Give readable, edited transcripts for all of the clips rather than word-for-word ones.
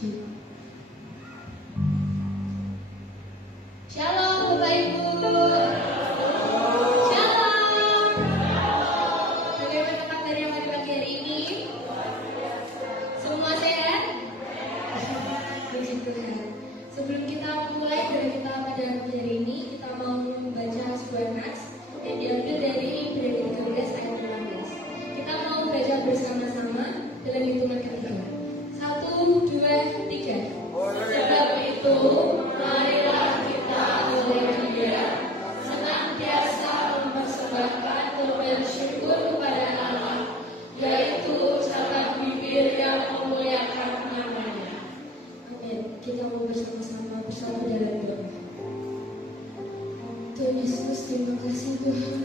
Shalom Bapak Ibu. Shalom. Bagaimana kabarnya pagi hari ini? Semua sehat? Puji Tuhan. Sebelum kita mulai dari kita pada pagi hari ini, kita mau membaca sebuah nas yang diambil dari Ibrani 13 ayat 16. Kita mau baca bersama-sama dalam hitungan ketiga. 1, 2, 3. Sebab itu, marilah kita oleh Dia senantiasa mempersembahkan korban syukur kepada Allah, yaitu ucapan bibir yang memuliakan namanya. Amin. Kita mau bersama-sama bersatu dalam doa. Tuhan Yesus, terima kasih Tuhan.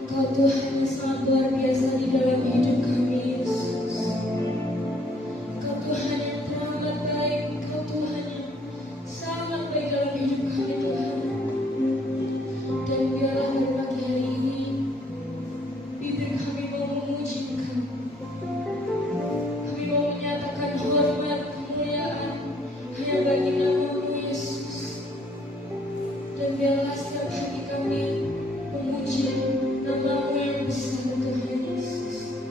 Engkau Tuhan yang sangat luar biasa di dalam hidup kami, Yesus. Engkau Tuhan yang teramat baik, Engkau Tuhan yang sangat baik dalam hidup kami Tuhan. Dan biarlah pada pagi hari ini bibir kami mau memuji Engkau. Kami mau menyatakan hormat, kemuliaan hanya bagi nama-Mu Yesus. Dan biarlah setiap hati kami memuji nama-Mu yang besar Tuhan Yesus.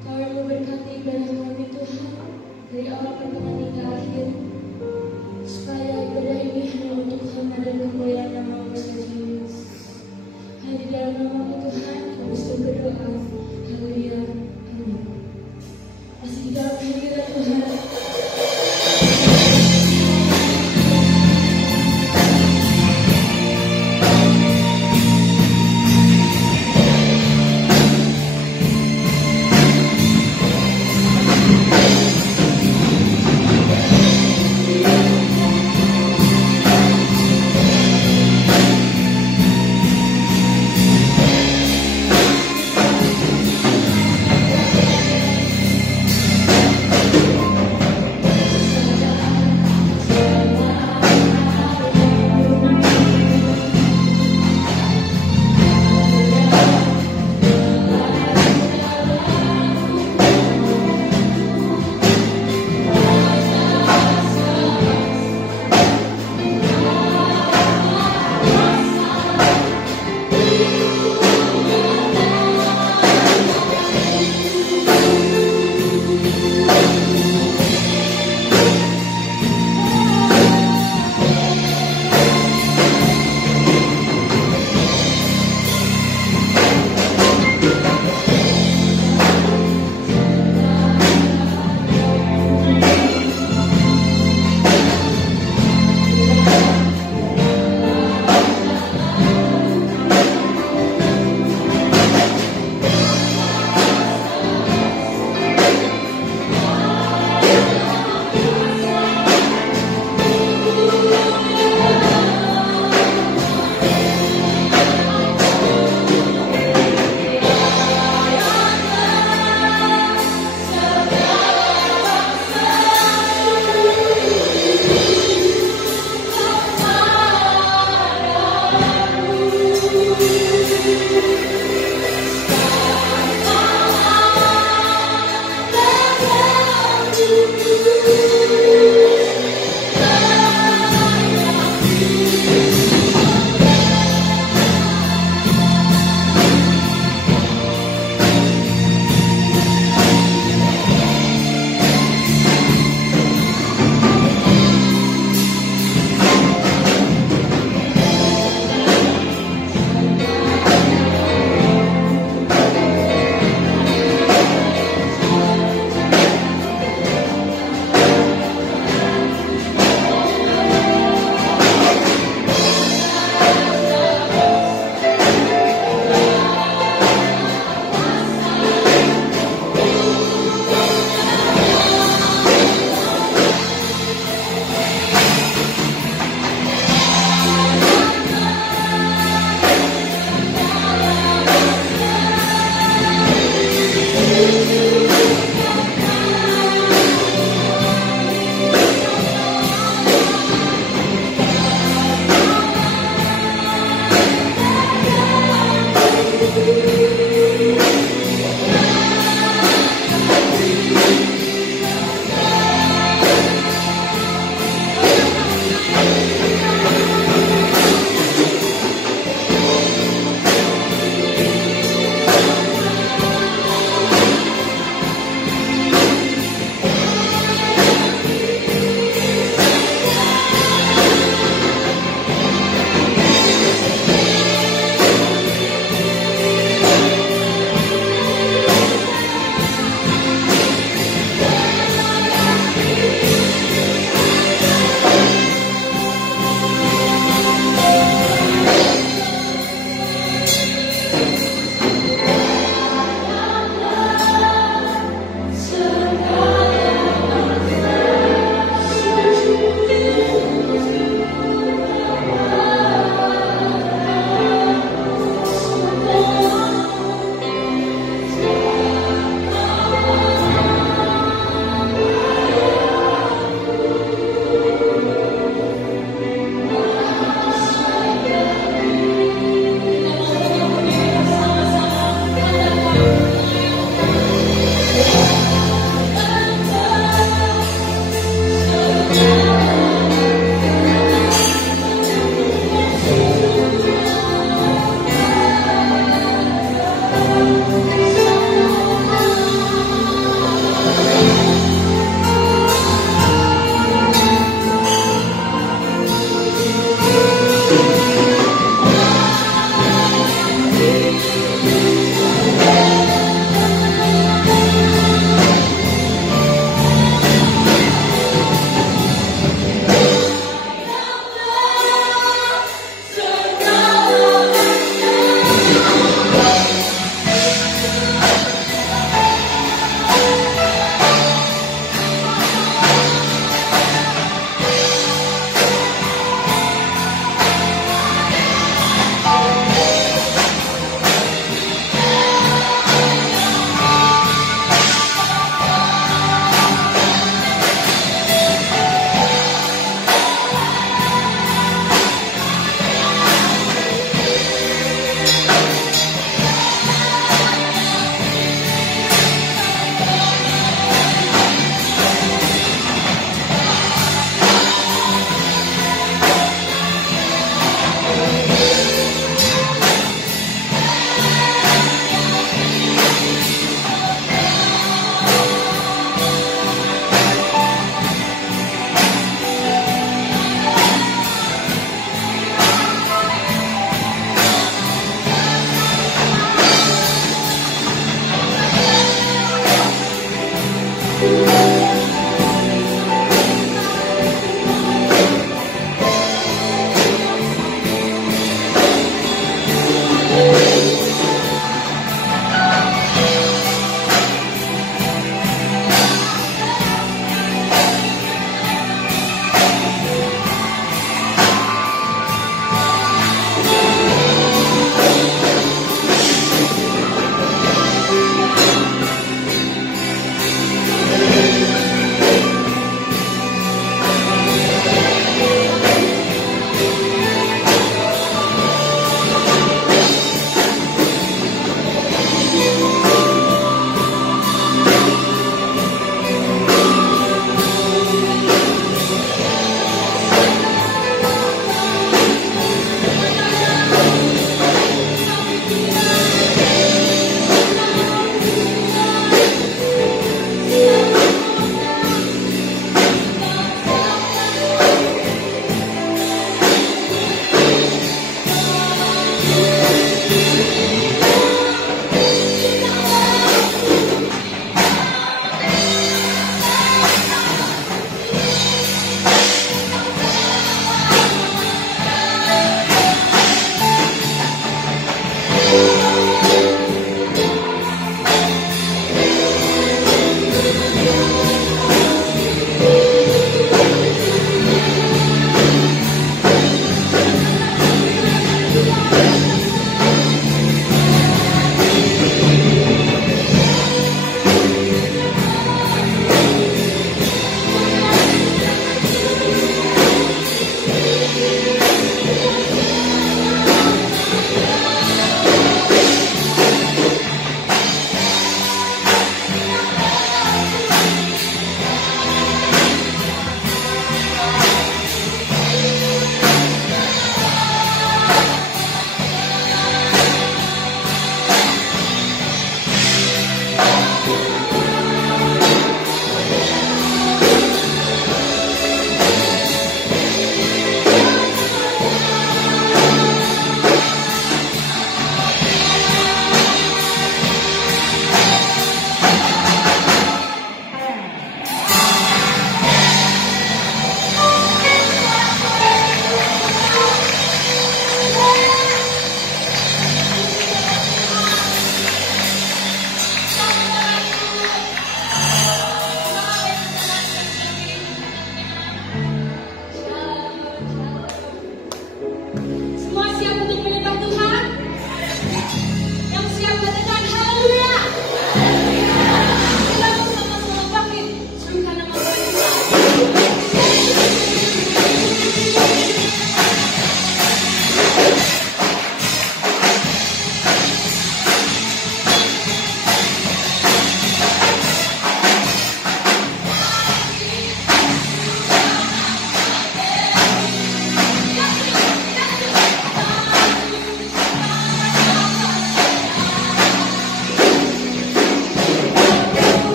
Kau yang memberkati ibadah kami Tuhan dari awal pertengahan hingga akhir, supaya ibadah ini hanya untuk hormat dan kemuliaan nama-Mu saja Yesus. Hanya di dalam nama-Mu Tuhan kami sudah berdoa. Haleluya. Amin. Masih di dalam hadirat Tuhan.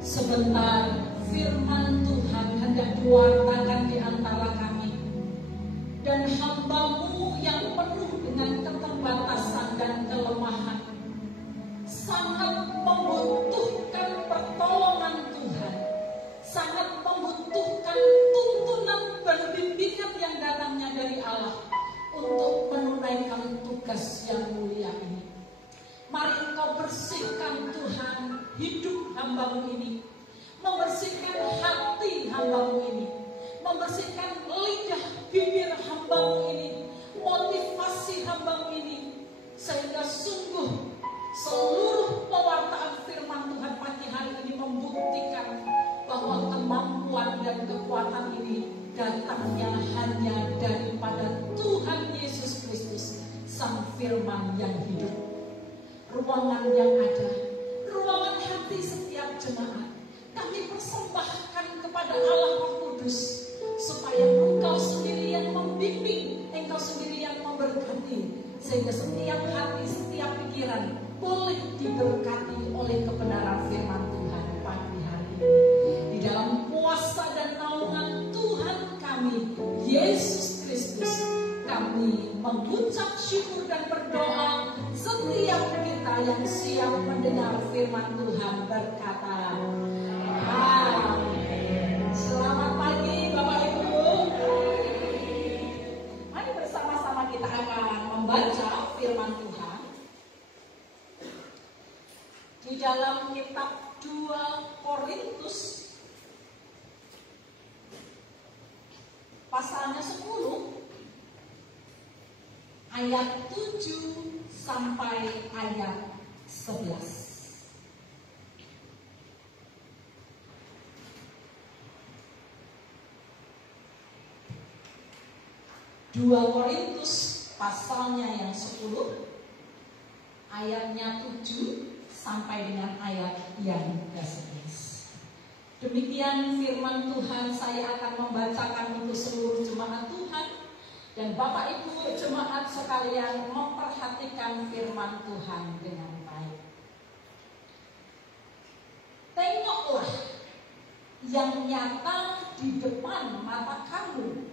Sebentar firman Tuhan hendak diwartakan di antara kami, dan hamba-Mu yang penuh dengan keterbatasan dan kelemahan sangat membutuhkan pertolongan Tuhan, sangat membutuhkan tuntunan dan bimbingan yang datangnya dari Allah untuk menunaikan tugas yang mulia ini. Mari Engkau bersihkan Tuhan hidup hamba-Mu ini, membersihkan hati hamba-Mu ini, membersihkan lidah bibir hamba-Mu ini, motivasi hamba-Mu ini, sehingga sungguh seluruh pewartaan firman Tuhan pagi hari ini membuktikan bahwa kemampuan dan kekuatan ini datangnya hanya daripada Tuhan Yesus Kristus, Sang Firman yang hidup. Ruangan yang ada, ruangan hati setiap jemaat, kami persembahkan kepada Allah Roh Kudus, supaya Engkau sendiri yang membimbing, Engkau sendiri yang memberkati, sehingga setiap hati, setiap pikiran boleh diberkati oleh kebenaran firman Tuhan pagi hari ini. Di dalam kuasa dan naungan Tuhan kami, Yesus Kristus, kami mengucap syukur dan berdoa. Setiap kita yang siap mendengar firman Tuhan berkata, amin. Selamat pagi Bapak Ibu. Mari bersama-sama kita akan membaca firman Tuhan di dalam kitab 2 Korintus pasalnya 10 ayat 7 sampai ayat 11. 2 Korintus pasalnya yang 10 ayatnya 7 sampai dengan ayat yang ke-11. Demikian firman Tuhan. Saya akan membacakan untuk seluruh jemaat Tuhan, dan Bapak Ibu jemaat sekalian memperhatikan firman Tuhan dengan baik. Tengoklah yang nyata di depan mata kamu.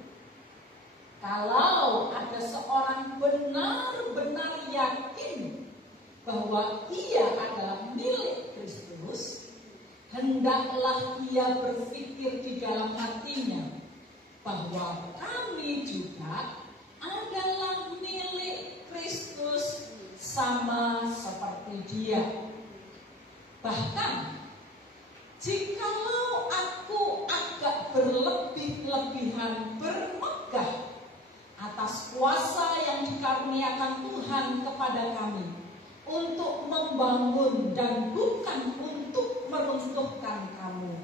Kalau ada seorang benar-benar yakin bahwa ia adalah milik Kristus, hendaklah ia berpikir di dalam hatinya bahwa kami juga adalah milik Kristus sama seperti Dia. Bahkan jikalau aku agak berlebih-lebihan bermegah atas kuasa yang dikaruniakan Tuhan kepada kami untuk membangun dan bukan untuk meruntuhkan kamu,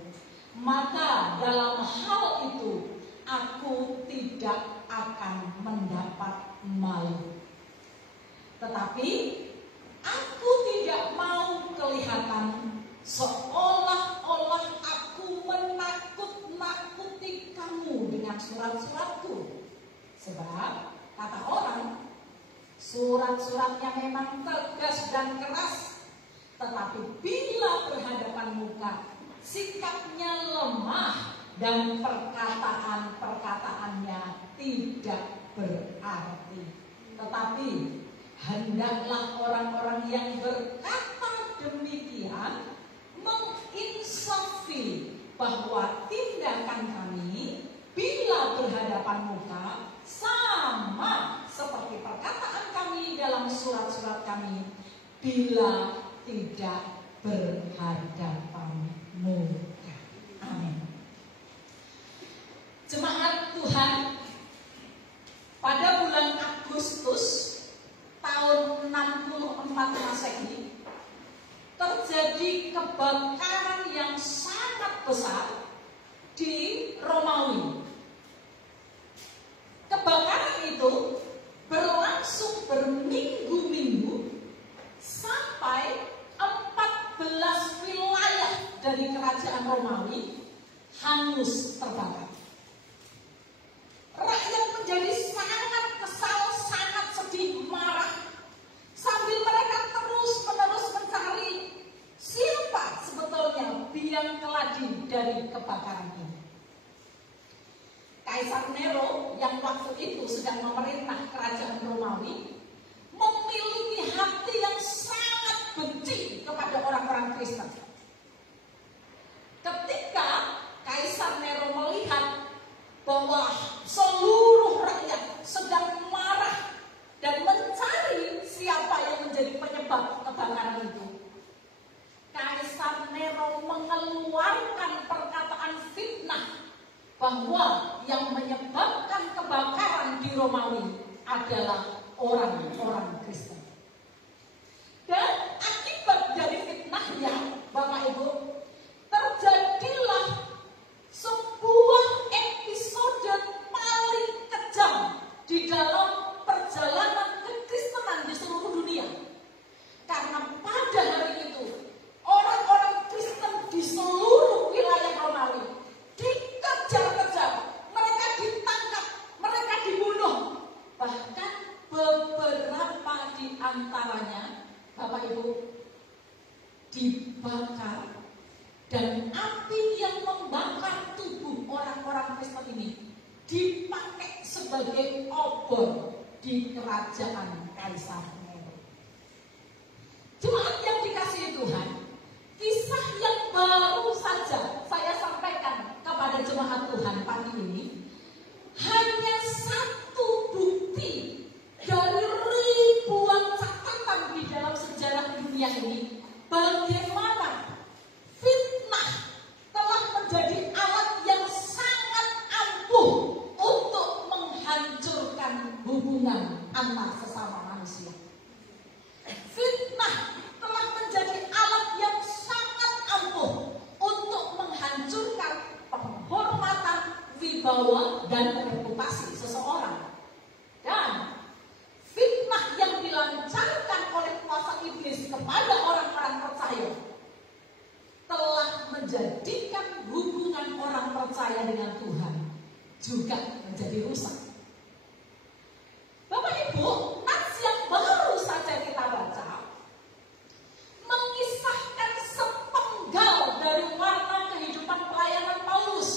maka dalam hal itu aku tidak akan mendapat malu. Tetapi aku tidak mau kelihatan seolah-olah aku menakut-nakuti kamu dengan surat-suratku. Sebab kata orang, surat-suratnya memang tegas dan keras, tetapi bila berhadapan muka, sikapnya lemah dan perkataan-perkataannya tidak berarti. Tetapi hendaklah orang-orang yang berkata demikian menginsafi bahwa tindakan kami bila berhadapan muka sama seperti perkataan kami dalam surat-surat kami bila tidak berhadapan muka. Amin. Jemaat Tuhan, pada bulan Agustus tahun 64 Masehi terjadi kebakaran yang sangat besar di Romawi. Kebakaran itu berlangsung berminggu-minggu sampai 14 wilayah dari kerajaan Romawi hangus terbakar. Rakyat menjadi sangat kesal, sangat sedih, marah, sambil mereka terus-menerus mencari siapa sebetulnya biang keladi dari kebakaran ini. Kaisar Nero yang waktu itu sedang memerintah kerajaan Romawi memiliki hati yang sangat benci kepada orang-orang Kristen. Ketika Kaisar Nero melihat bahwa seluruh rakyat sedang marah dan mencari siapa yang menjadi penyebab kebakaran itu, Kaisar Nero mengeluarkan perkataan fitnah bahwa yang menyebabkan kebakaran di Romawi adalah orang-orang Kristen. Dan akibat dari fitnahnya, Bapak Ibu, terjadilah sebuah episode paling kejam di dalam perjalanan kekristenan di seluruh dunia. Karena pada hari itu, orang-orang Kristen di seluruh wilayah Romawi dikejar-kejar, mereka ditangkap, mereka dibunuh. Bahkan beberapa di antaranya, Bapak Ibu, dibakar. Dan api yang membakar tubuh orang-orang Kristen ini dipakai sebagai obor di kerajaan Kaisar Nero. Jemaat yang dikasihi Tuhan, kisah yang baru saja saya sampaikan kepada jemaat Tuhan pagi ini hanya satu bukti dari ribuan catatan di dalam sejarah dunia ini bagaimana fitnah telah menjadi alat yang sangat ampuh untuk menghancurkan hubungan antar sesama manusia. Fitnah telah menjadi alat yang sangat ampuh untuk menghancurkan penghormatan, wibawa, dan reputasi seseorang. Dan fitnah yang dilancarkan oleh kuasa iblis kepada orang-orang percaya telah menjadikan hubungan orang percaya dengan Tuhan juga menjadi rusak. Bapak Ibu, nats yang baru saja kita baca mengisahkan sepenggal dari warna kehidupan pelayanan Paulus.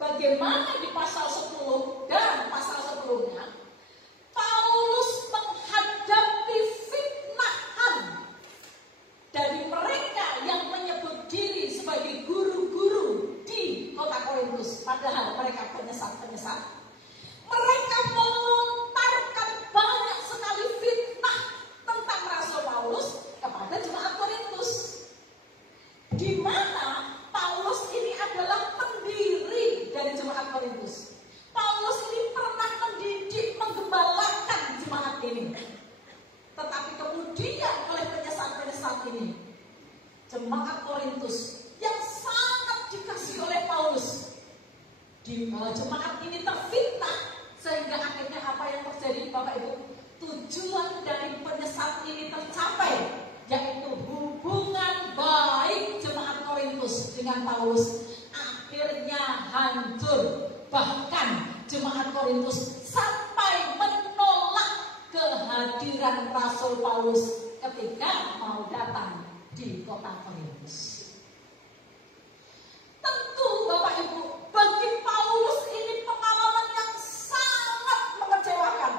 Bagaimana di pasal 10 dan pasal sebelumnya Paulus menghadapi fitnahan dari mereka yang menyebut diri sebagai guru-guru di kota Korintus, padahal mereka penyesat-penyesat. Mereka melontarkan banyak sekali fitnah tentang Rasul Paulus kepada jemaat Korintus, di mana Paulus ini adalah pendiri dari jemaat Korintus. Paulus ini pernah mendidik, menggembalakan jemaat ini. Tetapi kemudian oleh penyesat-penyesat ini, jemaat Korintus yang sangat dikasihi oleh Paulus, jemaat ini terfitnah, sehingga akhirnya apa yang terjadi, Bapak Ibu? Tujuan dari penyesat ini tercapai, yaitu hubungan baik jemaat Korintus dengan Paulus akhirnya hancur. Bahkan jemaat Korintus sampai menolak kehadiran Rasul Paulus ketika mau datang di kota Korintus. Tentu Bapak Ibu, bagi Paulus ini pengalaman yang sangat mengecewakan.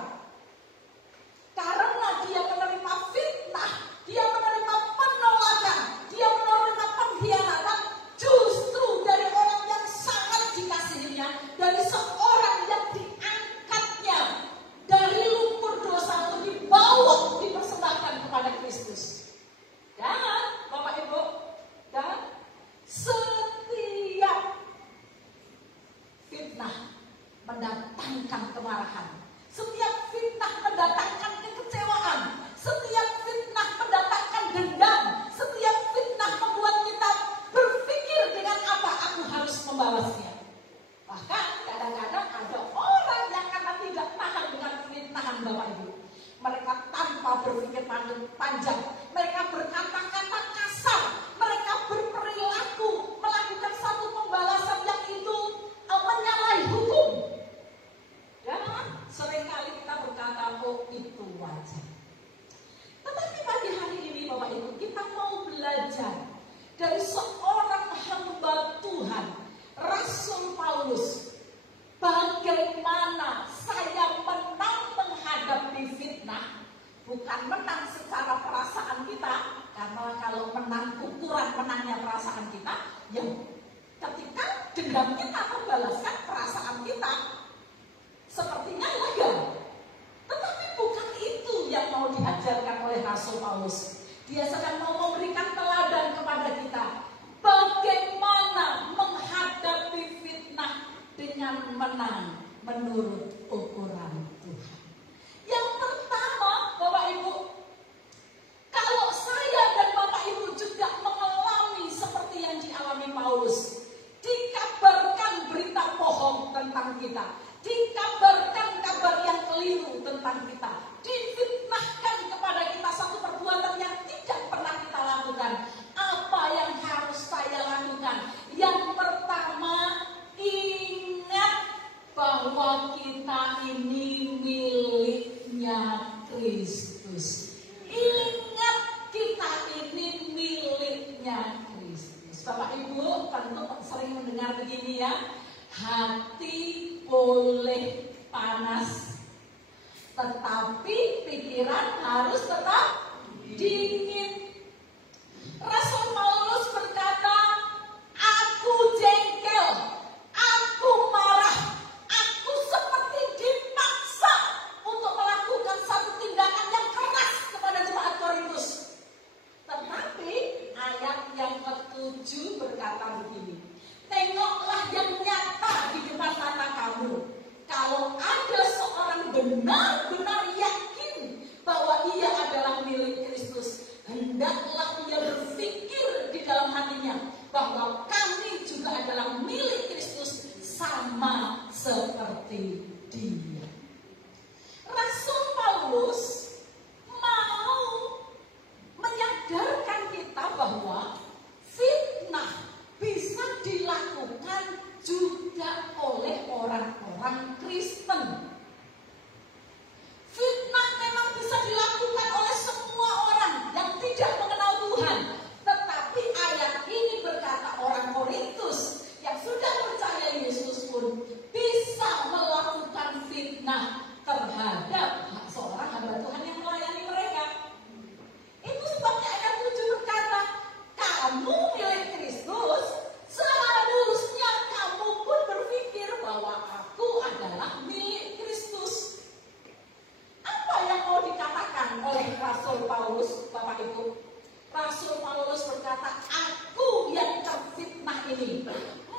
Karena dia menerima fitnah, dia menerima penolakan, dia menerima pengkhianatan justru dari orang yang sangat dikasihinya, dari seorang yang diangkatnya dari lumpur dosa untuk dibawa, dipersembahkan kepada Kristus. Dan Bapak Ibu, seorang hamba Tuhan, Rasul Paulus, bagaimana saya menang menghadapi fitnah. Bukan menang secara perasaan kita, karena kalau menang, ukuran menangnya perasaan kita, ya ketika dendam kita membalaskan perasaan kita, sepertinya lega. Tetapi bukan itu yang mau diajarkan oleh Rasul Paulus. Dia sedang mau memberikan teladan kepada kita bagaimana menghadapi fitnah dengan menang menurut ukuran Tuhan. Yang pertama, Bapak Ibu, kalau saya dan Bapak Ibu juga mengalami seperti yang dialami Paulus, dikabarkan berita bohong tentang kita, dikabarkan kabar yang keliru tentang kita, difitnahkan kepada kita satu perbuatan yang tidak pernah kita lakukan. Apa yang harus saya lakukan? Yang pertama, ingat bahwa kita ini miliknya Kristus. Ingat kita ini miliknya Kristus. Bapak Ibu tentu sering mendengar begini ya, hati boleh panas, tetapi pikiran harus tetap dingin. Rasul Paulus berkata, aku jengkel, aku marah, aku seperti dipaksa untuk melakukan satu tindakan yang keras kepada jemaat Korintus. Tetapi ayat yang ke-7 berkata begini, tengoklah yang nyata di depan mata kamu. Kalau ada seorang benar-benar yakin bahwa ia adalah milik Kristus, hendaklah ia berpikir di dalam hatinya bahwa kami juga adalah milik Kristus sama seperti dia. Rasul Paulus mau menyadarkan kita bahwa fitnah bisa dilakukan juga oleh orang-orang Kristen. Fitnah memang bisa dilakukan oleh semua orang yang tidak mengenal Tuhan. Tetapi ayat ini berkata orang Korintus yang sudah percaya Yesus pun bisa melakukan fitnah terhadap seorang hamba Tuhan yang melayani mereka. Itu sebabnya ayat 7 berkata, kamu milik Kristus, seharusnya kamu pun berpikir bahwa aku adalah milik Kristus. Apa yang mau dikatakan oleh Rasul Paulus, Bapak Ibu? Rasul Paulus berkata, aku yang terfitnah ini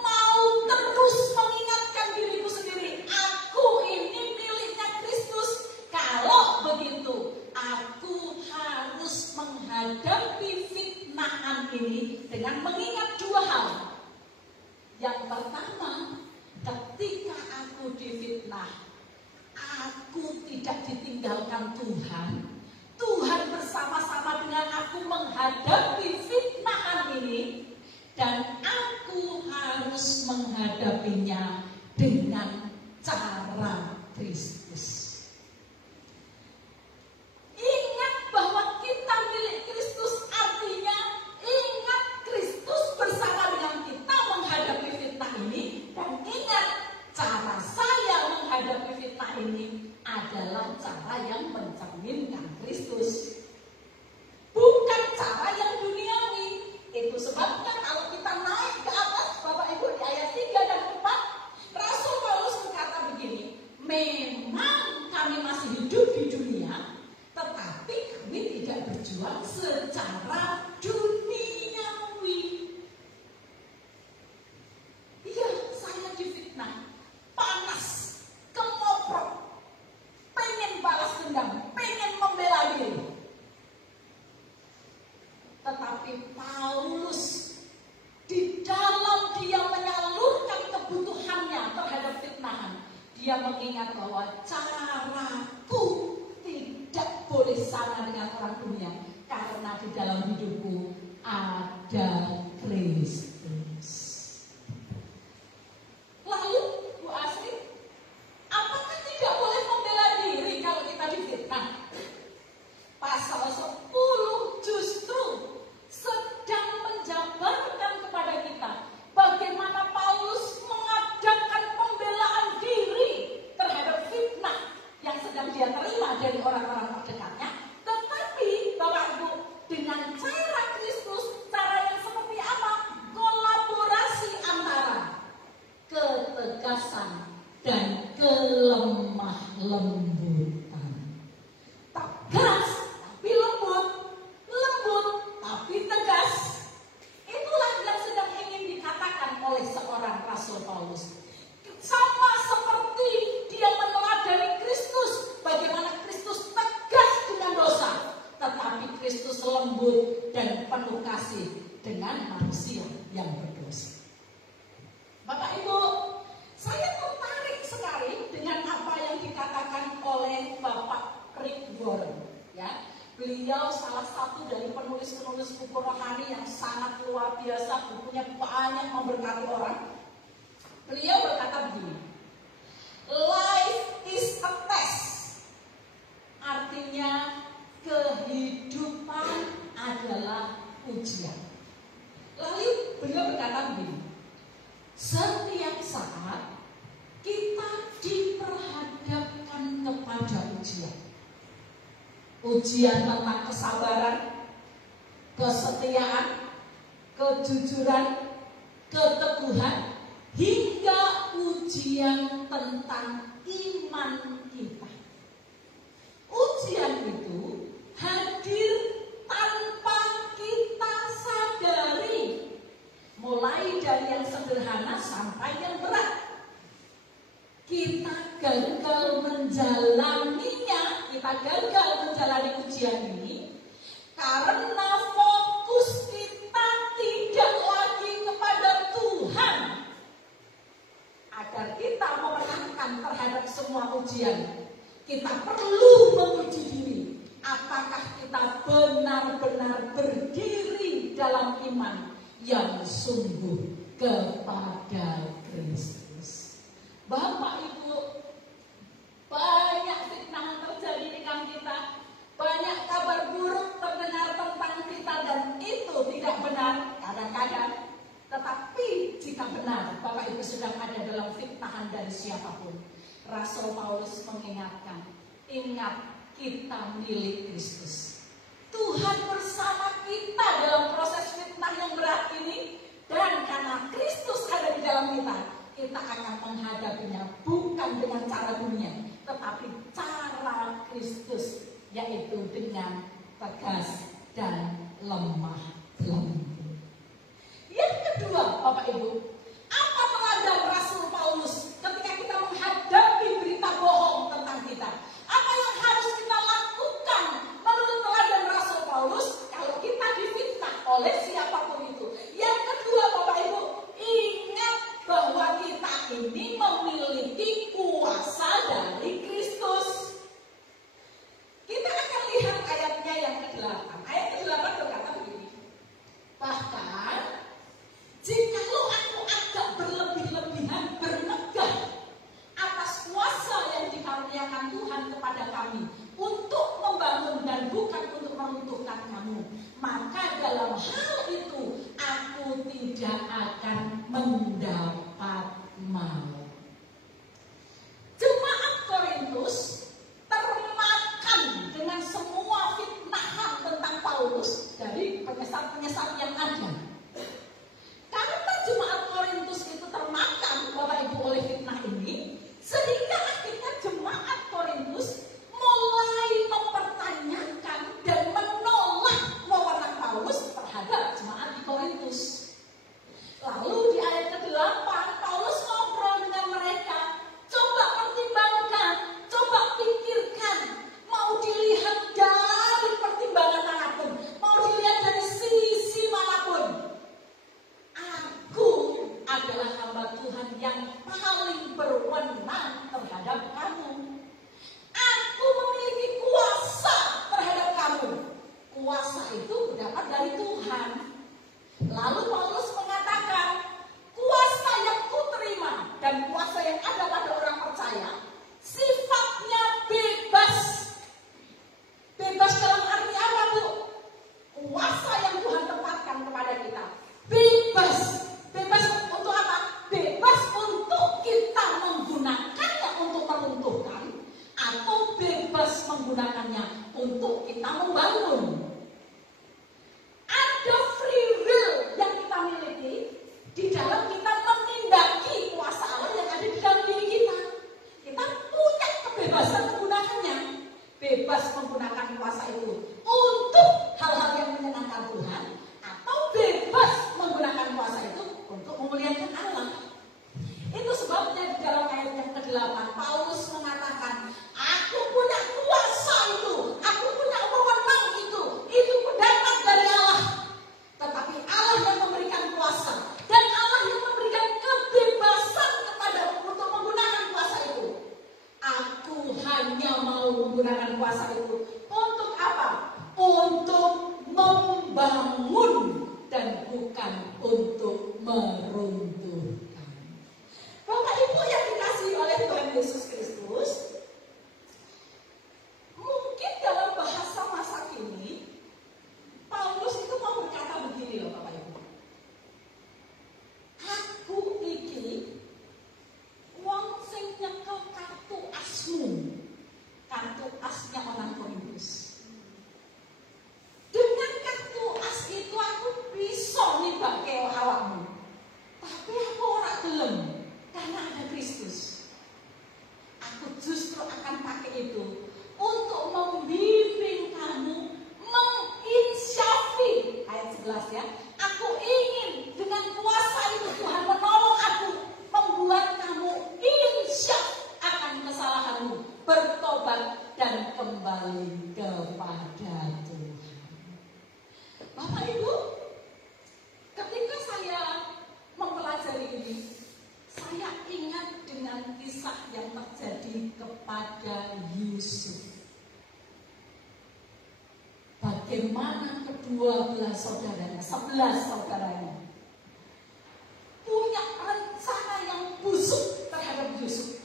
mau terus mengingatkan diriku sendiri, aku ini miliknya Kristus. Kalau begitu, aku harus menghadapi fitnahan ini dengan mengingat dua hal. Yang pertama, ketika aku difitnah, aku tidak ditinggalkan Tuhan. Tuhan bersama-sama dengan aku menghadapi fitnahan ini, dan aku harus menghadapinya dengan cara Kristus. Ingat bahwa kita milik Kristus, artinya ingat Kristus bersama dengan kita menghadapi fitnah ini, dan ingat cara saya menghadapi fitnah ini adalah cara yang mencerminkan Kristus, bukan cara yang duniawi. Itu sebabnya kalau kita naik ke atas, Bapak Ibu, di ayat 3 dan 4, Rasul Paulus berkata begini, memang kami masih hidup di dunia, tetapi kami tidak berjuang secara duniawi. Iya, saya difitnah, panas, kemoprok, pengen balas dendam, pengen membela diri. Tetapi Paulus di dalam dia menyalurkan kebutuhannya terhadap fitnahan, dia mengingat bahwa caraku tidak boleh sama dengan orang dunia, karena di dalam hidupku ada Kristus. Lalu Bu Asri, apakah tidak boleh membela diri kalau kita difitnah? Pasal 10 justru sedang menjabarkan Paulus. Sama seperti dia meneladani Kristus, bagaimana Kristus tegas dengan dosa, tetapi Kristus lembut dan penuh kasih dengan manusia yang berdosa. Bapak Ibu, saya tertarik sekali dengan apa yang dikatakan oleh Bapak Rick Warren. Ya, beliau salah satu dari penulis-penulis buku rohani yang sangat luar biasa, bukunya banyak memberkati orang. Beliau berkata begini, life is a test. Artinya kehidupan adalah ujian. Lalu beliau berkata begini, setiap saat kita diperhadapkan kepada ujian. Ujian tentang kesabaran, kesetiaan, kejujuran, keteguhan, hingga ujian tentang iman kita. Ujian itu hadir tanpa kita sadari, mulai dari yang sederhana sampai yang berat. Kita gagal menjalaninya, kita gagal menjalani ujian ini karena fokus kita tidak lagi kepada Tuhan. Agar kita memenangkan terhadap semua ujian, kita perlu menguji diri. Apakah kita benar-benar berdiri dalam iman yang sungguh kepada Kristus. Bapak Ibu, banyak fitnah terjadi di kampung kita, banyak kabar buruk terdengar tentang kita, dan itu tidak benar kadang-kadang. Tetapi jika benar Bapak Ibu sedang ada dalam fitnahan dari siapapun, Rasul Paulus mengingatkan, ingat kita milik Kristus. Tuhan bersama kita dalam proses fitnah yang berat ini, dan karena Kristus ada di dalam kita akan menghadapinya bukan dengan cara dunia, tetapi cara Kristus, yaitu dengan tegas dan lemah lembut. Yang kedua, Bapak Ibu, apa teladan Rasul Paulus ketika kita menghadapi berita bohong tentang kita? Apa yang harus kita lakukan menurut teladan Rasul Paulus kalau kita difitnah oleh siapapun itu? Yang kedua, Bapak Ibu, ingat bahwa kita ini memiliki kuasa dari Kristus. Kita akan lihat ayatnya yang ke-8. Ayat ke-8 berkata begini, bahkan jikalau aku agak berlebih-lebihan bernegah atas kuasa yang dikaruniakan Tuhan kepada kami untuk membangun dan bukan untuk meruntuhkan kamu, maka dalam hal itu aku tidak akan mendapat malu. Jemaat Korintus termakan dengan semua fitnahan tentang Paulus dari penyesat-penyesat yang ada. Karena jemaat Korintus itu termakan, Bapak Ibu, oleh fitnah ini, sehingga akhirnya jemaat Korintus mulai mempertanyakan dan menolak wewenang Paulus terhadap jemaat di Korintus. Lalu di ayat ke-8 Paulus ngobrol dengan mereka, coba pertimbangkan, coba pikirkan, mau dilihat dari pertimbangan manapun, mau dilihat dari sisi manapun, aku adalah hamba Tuhan yang paling berwenang terhadap kamu. Aku memiliki kuasa terhadap kamu. Kuasa itu berdapat dari Tuhan. Lalu Paulus mengatakan, kuasa yang kuterima dan kuasa yang ada pada orang percaya sifatnya bebas. Bebas dalam arti apa, Bu? Kuasa yang Tuhan tempatkan kepada kita bebas. Bebas untuk apa? Bebas untuk kita menggunakannya untuk meruntuhkan. Bapak Ibu yang dikasihi oleh Tuhan Yesus Kristus, mungkin dalam bahasa masa kini Paulus itu mau berkata begini loh Bapak Ibu. Aku iki wong sing nyekel kartu asmu, kartu asnya orang Korintus. Dengan kartu as itu aku bisa nibake awakmu, tapi aku ora gelem karena ada Kristus. Aku justru akan pakai itu untuk membimbing kamu, menginsyafi. Ayat 11 ya. Aku ingin dengan kuasa itu Tuhan menolong aku, membuat kamu insyaf akan kesalahanmu, bertobat dan kembali kepada Tuhan. Bapak Ibu, ketika saya mempelajari ini, saya ingat dengan kisah yang terjadi kepada Yusuf. Bagaimana kedua belah saudaranya, 11 saudaranya, punya rencana yang busuk terhadap Yusuf.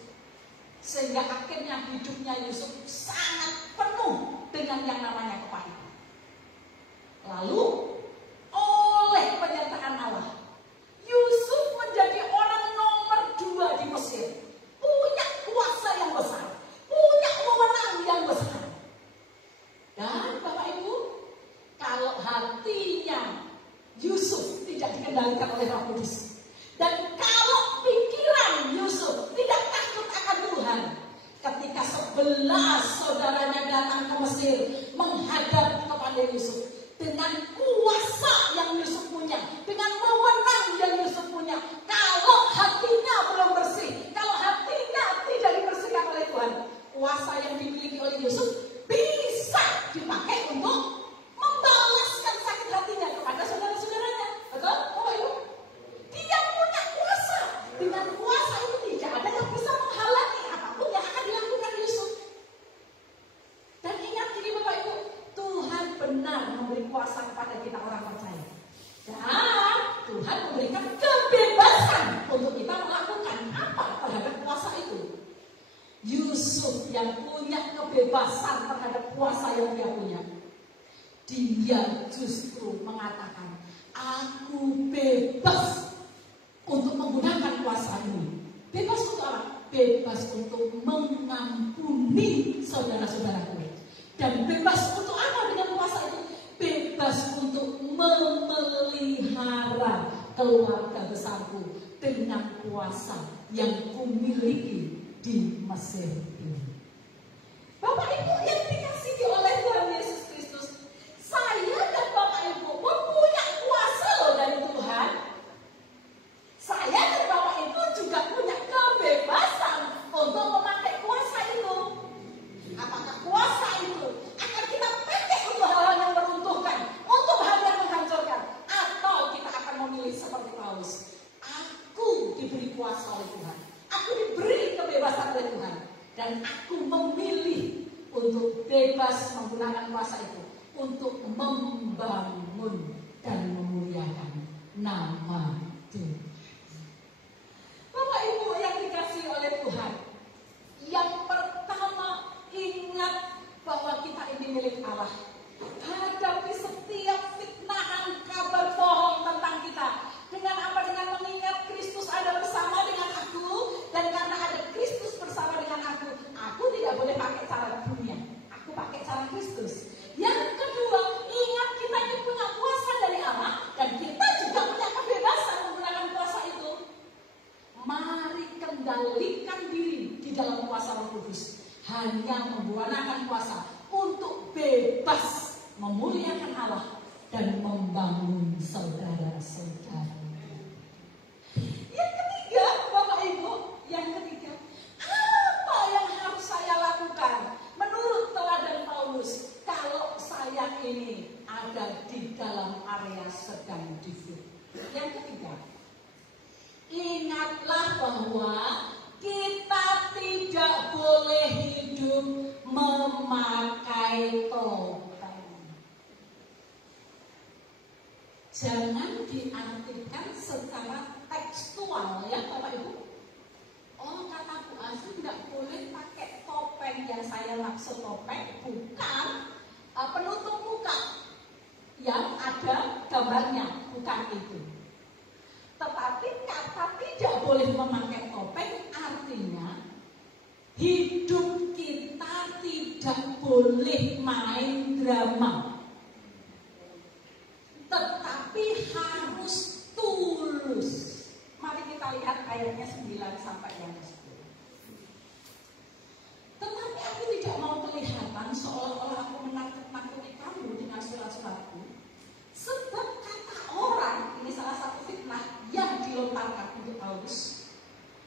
Sehingga akhirnya hidupnya Yusuf sangat penuh dengan yang namanya kepahitan. Lalu, oleh penyertaan Allah, Yusuf menjadi orang nomor 2 di Mesir. Punya kuasa yang besar, punya wewenang yang besar. Dan Bapak Ibu, kalau hatinya Yusuf tidak dikendalikan oleh Roh Kudus, dan kalau pikiran Yusuf tidak takut akan Tuhan, ketika 11 saudaranya datang ke Mesir menghadap kepada Yusuf, dengan kuasa yang Yusuf punya, dengan wewenang yang Yusuf punya, kalau hatinya belum bersih, kalau hatinya tidak dibersihkan oleh Tuhan, kuasa yang dimiliki oleh Yusuf bisa dipakai untuk membalaskan sakit hatinya kepada saudara-saudaranya. Betul? Oh, Ibu? Dia punya kuasa. Dengan kuasa itu tidak ada yang bisa menghalangi apapun yang akan dilakukan Yusuf. Dan ingat ini Bapak Ibu, Tuhan benar memberi kuasa kepada kita orang percaya. Dan Tuhan memberikan kebebasan untuk kita melakukan apa terhadap kuasa itu. Yusuf yang punya kebebasan terhadap kuasa yang dia punya, dia justru mengatakan, aku bebas untuk menggunakan kuasa ini. Bebas untuk apa? Bebas untuk mengampuni saudara-saudaraku. Dan bebas untuk apa dengan kuasa itu? Bebas untuk memelihara keluarga besarku dengan kuasa yang kumiliki di Mesir ini. Bapak Ibu yang dikasihi oleh Tuhan Yesus Kristus, saya dan Bapak Ibu punya kuasa loh dari Tuhan. Saya dan Bapak Ibu juga punya kebebasan untuk memakai kuasa itu. Apakah kuasa itu akan kita pakai untuk hal yang meruntuhkan, untuk hal yang menghancurkan, atau kita akan memilih seperti Paulus? Aku diberi kuasa oleh Tuhan, aku diberi kebebasan oleh Tuhan, dan aku memilih untuk bebas menggunakan kuasa itu untuk membangun dan memuliakan nama Tuhan. Bapak Ibu yang dikasihi oleh Tuhan, yang pertama ingat bahwa kita ini milik Allah. Hadapi setiap fitnahan kabar bohong tentang kita dengan apa? Dengan mengingat Kristus ada bersama dengan aku, dan karena ada Kristus bersama dengan aku tidak boleh pakai cara dunia, aku pakai cara Kristus. Yang kedua, ingat kita ini punya kuasa dari Allah, dan kita juga punya kebebasan menggunakan kuasa itu. Mari kendalikan diri di dalam kuasa Roh Kudus, hanya menggunakan kuasa untuk bebas memuliakan Allah dan membangun saudara-saudara. Yang ketiga, Bapak Ibu, yang ketiga, apa yang harus saya lakukan menurut teladan Paulus kalau saya ini ada di dalam area sedang difitnah? Yang ketiga, ingatlah bahwa kita tidak boleh hidup memakai topeng. Jangan diartikan secara topeng bukan penutup muka yang ada gambarnya, bukan itu. Tetapi kata tidak boleh memakai topeng artinya hidup kita tidak boleh main drama, tetapi harus tulus. Mari kita lihat ayatnya 9 sampai yang 10. Tetapi aku tidak mau kelihatan seolah-olah aku menakut-nakuti kamu dengan surat-suratku, sebab kata orang, ini salah satu fitnah yang dilontarkan untuk Paulus,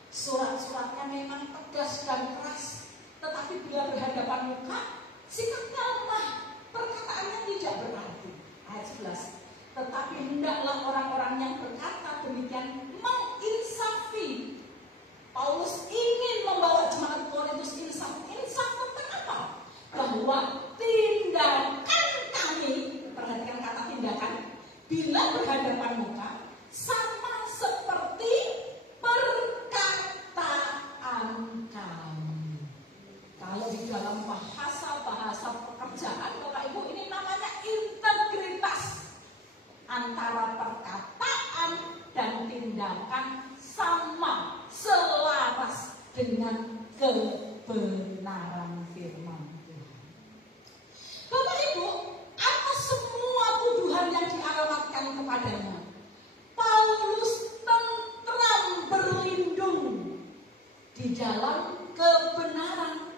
surat-suratnya memang tegas dan keras, tetapi bila berhadapan muka, sikapnya lemah, perkataannya tidak berarti. Ayat 11. Tetapi hendaklah orang-orang yang berkata demikian menginsafi. Paulus ingin membawa jemaat Korintus insaf. Insaf tentang apa? Bahwa tindakan kami, perhatikan kata tindakan, bila berhadapan muka, sama seperti perkataan kami. Kalau di dalam bahasa pekerjaan, Bapak Ibu, ini namanya integritas. Antara perkataan dan tindakan sama, selaras dengan kebenaran firman Tuhan. Bapak Ibu, atas semua tuduhan yang dialamatkan kepadanya, Paulus tentram berlindung di dalam kebenaran.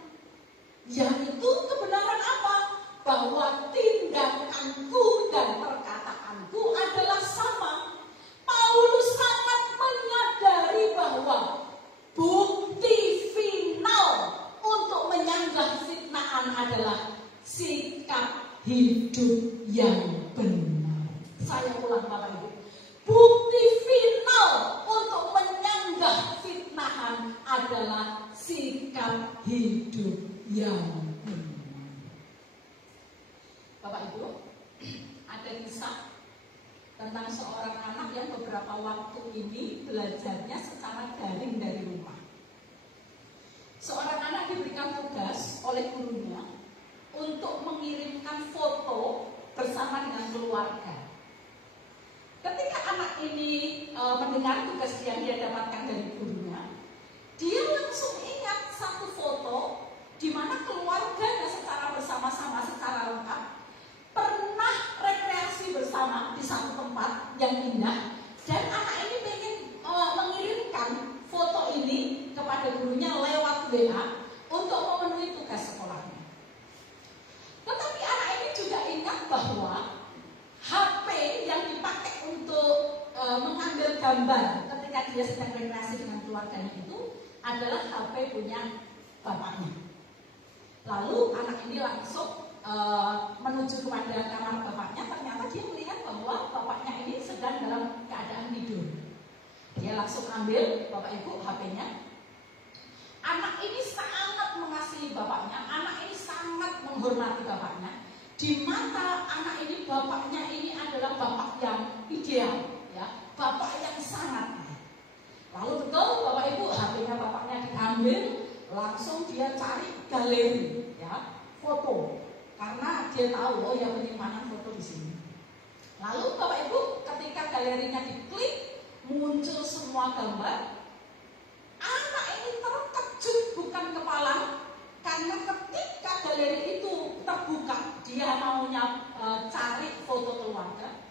Yaitu kebenaran apa? Bahwa tindakanku dan perkataanku adalah sama. Paulus sangat menyadari bahwa bukti final untuk menyanggah fitnahan adalah sikap hidup yang benar. Saya ulang Bapak Ibu. Bukti final untuk menyanggah fitnahan adalah sikap hidup yang benar. Bapak Ibu, ada kisah tentang seorang anak yang beberapa waktu ini belajarnya secara daring dari rumah. Seorang anak diberikan tugas oleh gurunya untuk mengirimkan foto bersama dengan keluarga. Ketika anak ini mendengar tugas yang dia dapatkan dari gurunya, dia langsung ingat satu foto di mana keluarganya secara bersama-sama, secara lengkap pernah rekreasi bersama di satu tempat yang indah, dan anak ini ingin mengirimkan foto ini kepada gurunya lewat WA untuk memenuhi tugas sekolahnya. Tetapi anak ini juga ingat bahwa HP yang dipakai untuk mengambil gambar ketika dia sedang rekreasi dengan keluarganya itu adalah HP punya bapaknya. Lalu anak ini langsung menuju kepada kamar bapaknya. Ternyata dia melihat bahwa bapaknya ini sedang dalam keadaan tidur. Dia langsung ambil Bapak Ibu HP-nya. Anak ini sangat mengasihi bapaknya. Anak ini sangat menghormati bapaknya. Di mata anak ini, bapaknya ini adalah bapak yang ideal, ya, bapak yang sangat. Lalu betul Bapak Ibu, HP-nya bapaknya diambil, langsung dia cari galeri, ya, foto. Karena dia tahu, oh ya, penyimpanan foto di sini. Lalu Bapak Ibu, ketika galerinya diklik, muncul semua gambar. Anak ini terkejut bukan kepala, karena ketika galeri itu terbuka, dia maunya cari foto keluarga.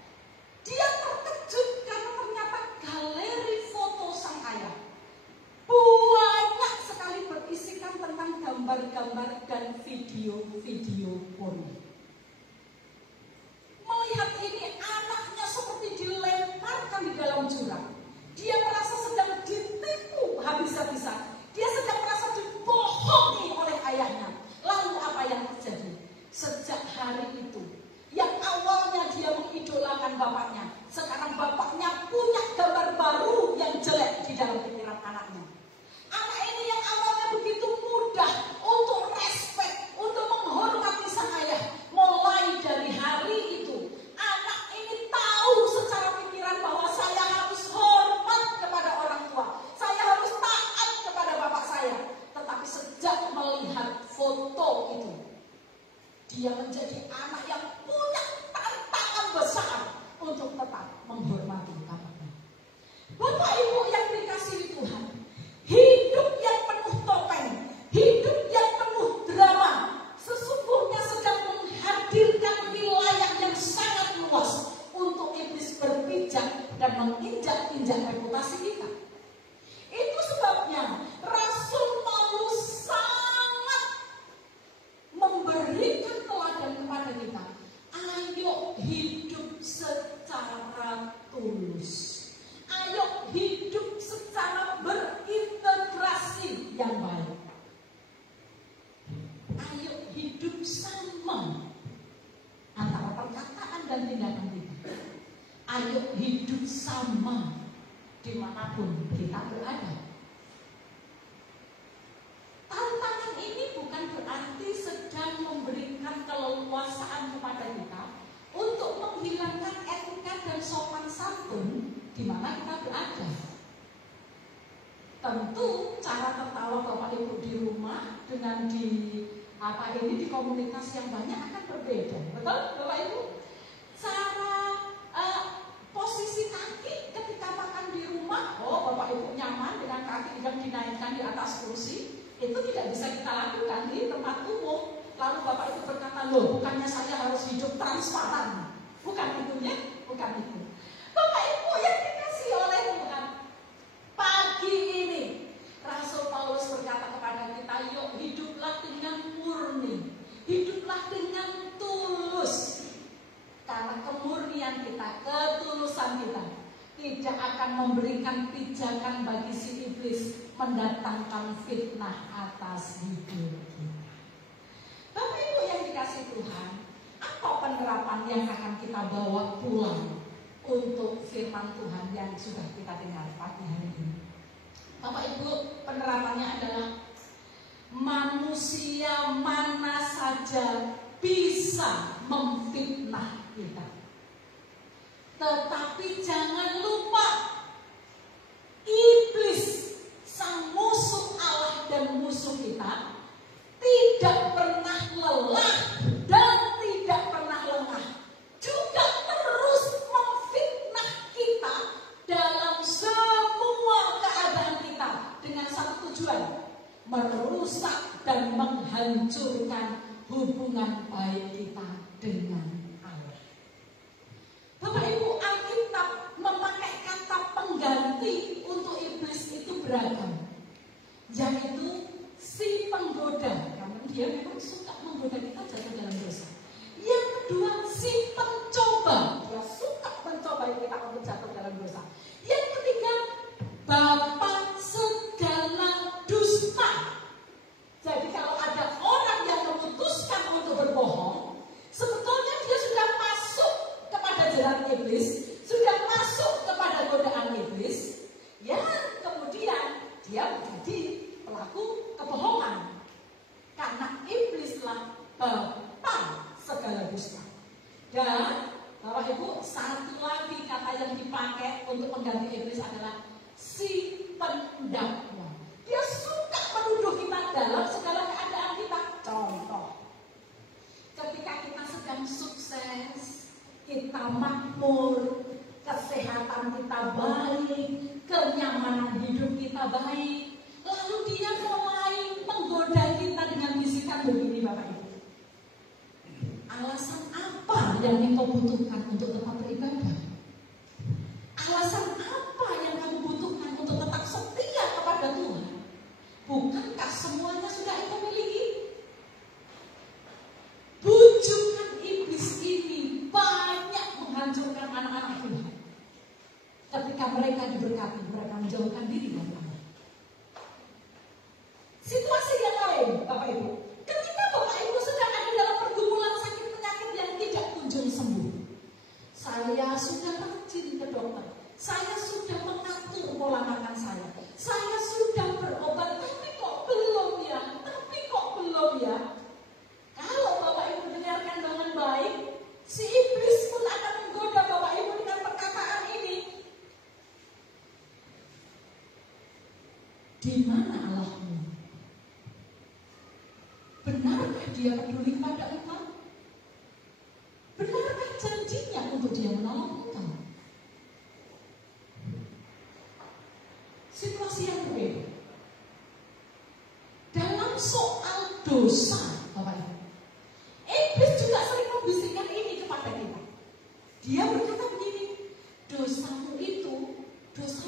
Dia terkejut karena ternyata galeri foto sang ayah banyak sekali berisikan tentang gambar-gambar dan video-video porno. Melihat ini, anaknya seperti dilemparkan di dalam jurang. Dia merasa sedang menginjak reputasi kita. Itu sebabnya Rasul Paulus sangat memberikan teladan kepada kita. Ayo hidup secara tulus. Ayo hidup secara berintegrasi yang baik. Ayo hidup sama antara perkataan dan tindakan kita. Ayo hidup sama dimanapun kita berada. Tantangan ini bukan berarti sedang memberikan keleluasaan kepada kita untuk menghilangkan etika dan sopan santun di mana kita berada. Tentu cara tertawa Bapak Ibu di rumah dengan di komunitas yang banyak akan berbeda. Betul Bapak Ibu? Cara posisi kaki ketika makan di rumah, Bapak Ibu nyaman dengan kaki yang dinaikkan di atas kursi, itu tidak bisa kita lakukan di tempat umum. Lalu Bapak Ibu berkata, loh bukannya saya harus hidup transparan. Bukan itunya, bukan itu. Bapak Ibu yang dikasih oleh Tuhan, pagi ini Rasul Paulus berkata kepada kita, yuk hiduplah dengan murni, hiduplah dengan tulus. Karena kemurnian kita, ketulusan kita tidak akan memberikan pijakan bagi si iblis mendatangkan fitnah atas hidup kita. Bapak Ibu yang dikasih Tuhan, apa penerapan yang akan kita bawa pulang untuk firman Tuhan yang sudah kita dengar pagi hari ini? Bapak Ibu, penerapannya adalah manusia mana saja bisa memfitnah kita. Tetapi jangan lupa, iblis, sang musuh Allah dan musuh kita, tidak pernah lelah dan tidak pernah lengah, juga terus memfitnah kita dalam semua keadaan kita dengan satu tujuan, merusak dan menghancurkan hubungan baik kita dengan Allah. Bapak Ibu, Alkitab memakai kata pengganti untuk iblis itu beragam, yaitu si penggoda, karena dia memang suka menggoda kita jatuh dalam dosa. Yang kedua, si pencoba, dia suka mencoba kita untuk jatuh dalam dosa. Yang ketiga, bapa segala dusta. Jadi kalau ada orang yang memutuskan untuk berbohong, sebetulnya dia sudah masuk kepada jerat iblis, sudah masuk kepada godaan iblis, yang kemudian dia menjadi pelaku kebohongan. Karena iblislah bapa segala dusta. Dan Bapak Ibu, satu lagi kata yang dipakai untuk mengganti iblis adalah si pendakwa. Dia suka menuduh kita dalam segala keadaan kita. Contoh, ketika kita sedang sukses, kita makmur, kesehatan kita baik, kenyamanan hidup kita baik, lalu dia mulai menggoda kita dengan bisikan begini, Bapak Ibu. Alasan apa yang engkau butuhkan untuk tetap beribadah? Alasan apa yang kamu butuhkan untuk tetap setia kepada Tuhan? Bukankah semuanya sudah engkau miliki? Bujukan iblis ini banyak menghancurkan anak-anak Tuhan. Ketika mereka diberkati, mereka menjauhkan diri dari Allah. Situasi yang lain, Bapak Ibu, ketika Bapak Ibu sedang ada dalam pergumulan sakit penyakit yang tidak kunjung sembuh, saya sudah rajin ke dokter, saya sudah mengatur pola makan saya sudah berobat, tapi kok belum ya? Kalau Bapak Ibu dengarkan dengan baik, si iblis pun akan menggoda Bapak Ibu dengan perkataan ini. Di mana Allahmu? Benarkah dia peduli pada engkau? Benarkah janjinya untuk dia menolong engkau? Situasi yang berbeda. Dalam soal dosa, Bapak Ibu, iblis juga sering membisikkan ini kepada kita. Dia berkata begini, dosamu itu dosa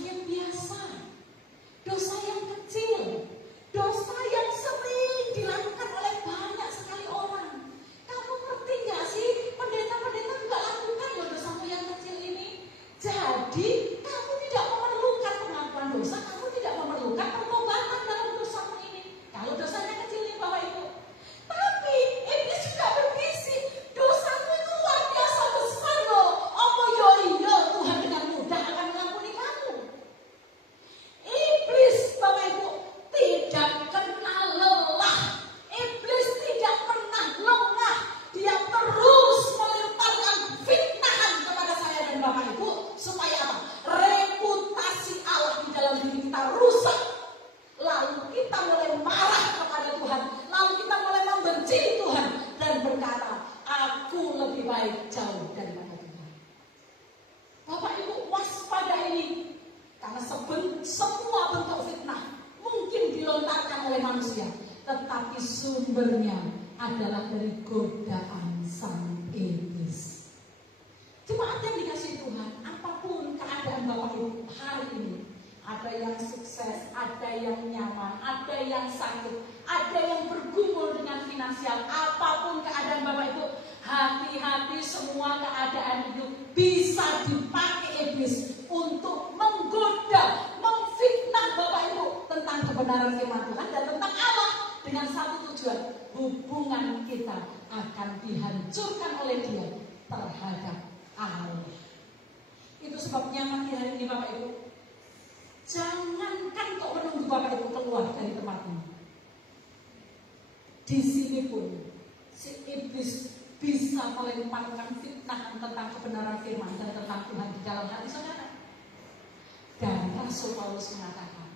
sumbernya adalah dari godaan sang iblis. Jemaat yang dikasihi Tuhan, apapun keadaan Bapak Ibu hari ini, ada yang sukses, ada yang nyaman, ada yang sakit, ada yang bergumul dengan finansial, apapun keadaan Bapak Ibu, hati-hati, semua keadaan itu bisa dipakai iblis untuk menggoda, memfitnah Bapak Ibu tentang kebenaran firman Tuhan dan tentang Allah, dengan satu tujuan, hubungan kita akan dihancurkan oleh dia terhadap Allah. Itu sebabnya pagi hari ini Bapak Ibu, jangankan kok menunggu Bapak Ibu keluar dari tempat ini. Di sini pun si iblis bisa melemparkan fitnah tentang kebenaran firman dan tentang Tuhan di dalam hati saudara. Dan Rasul Paulus mengatakan,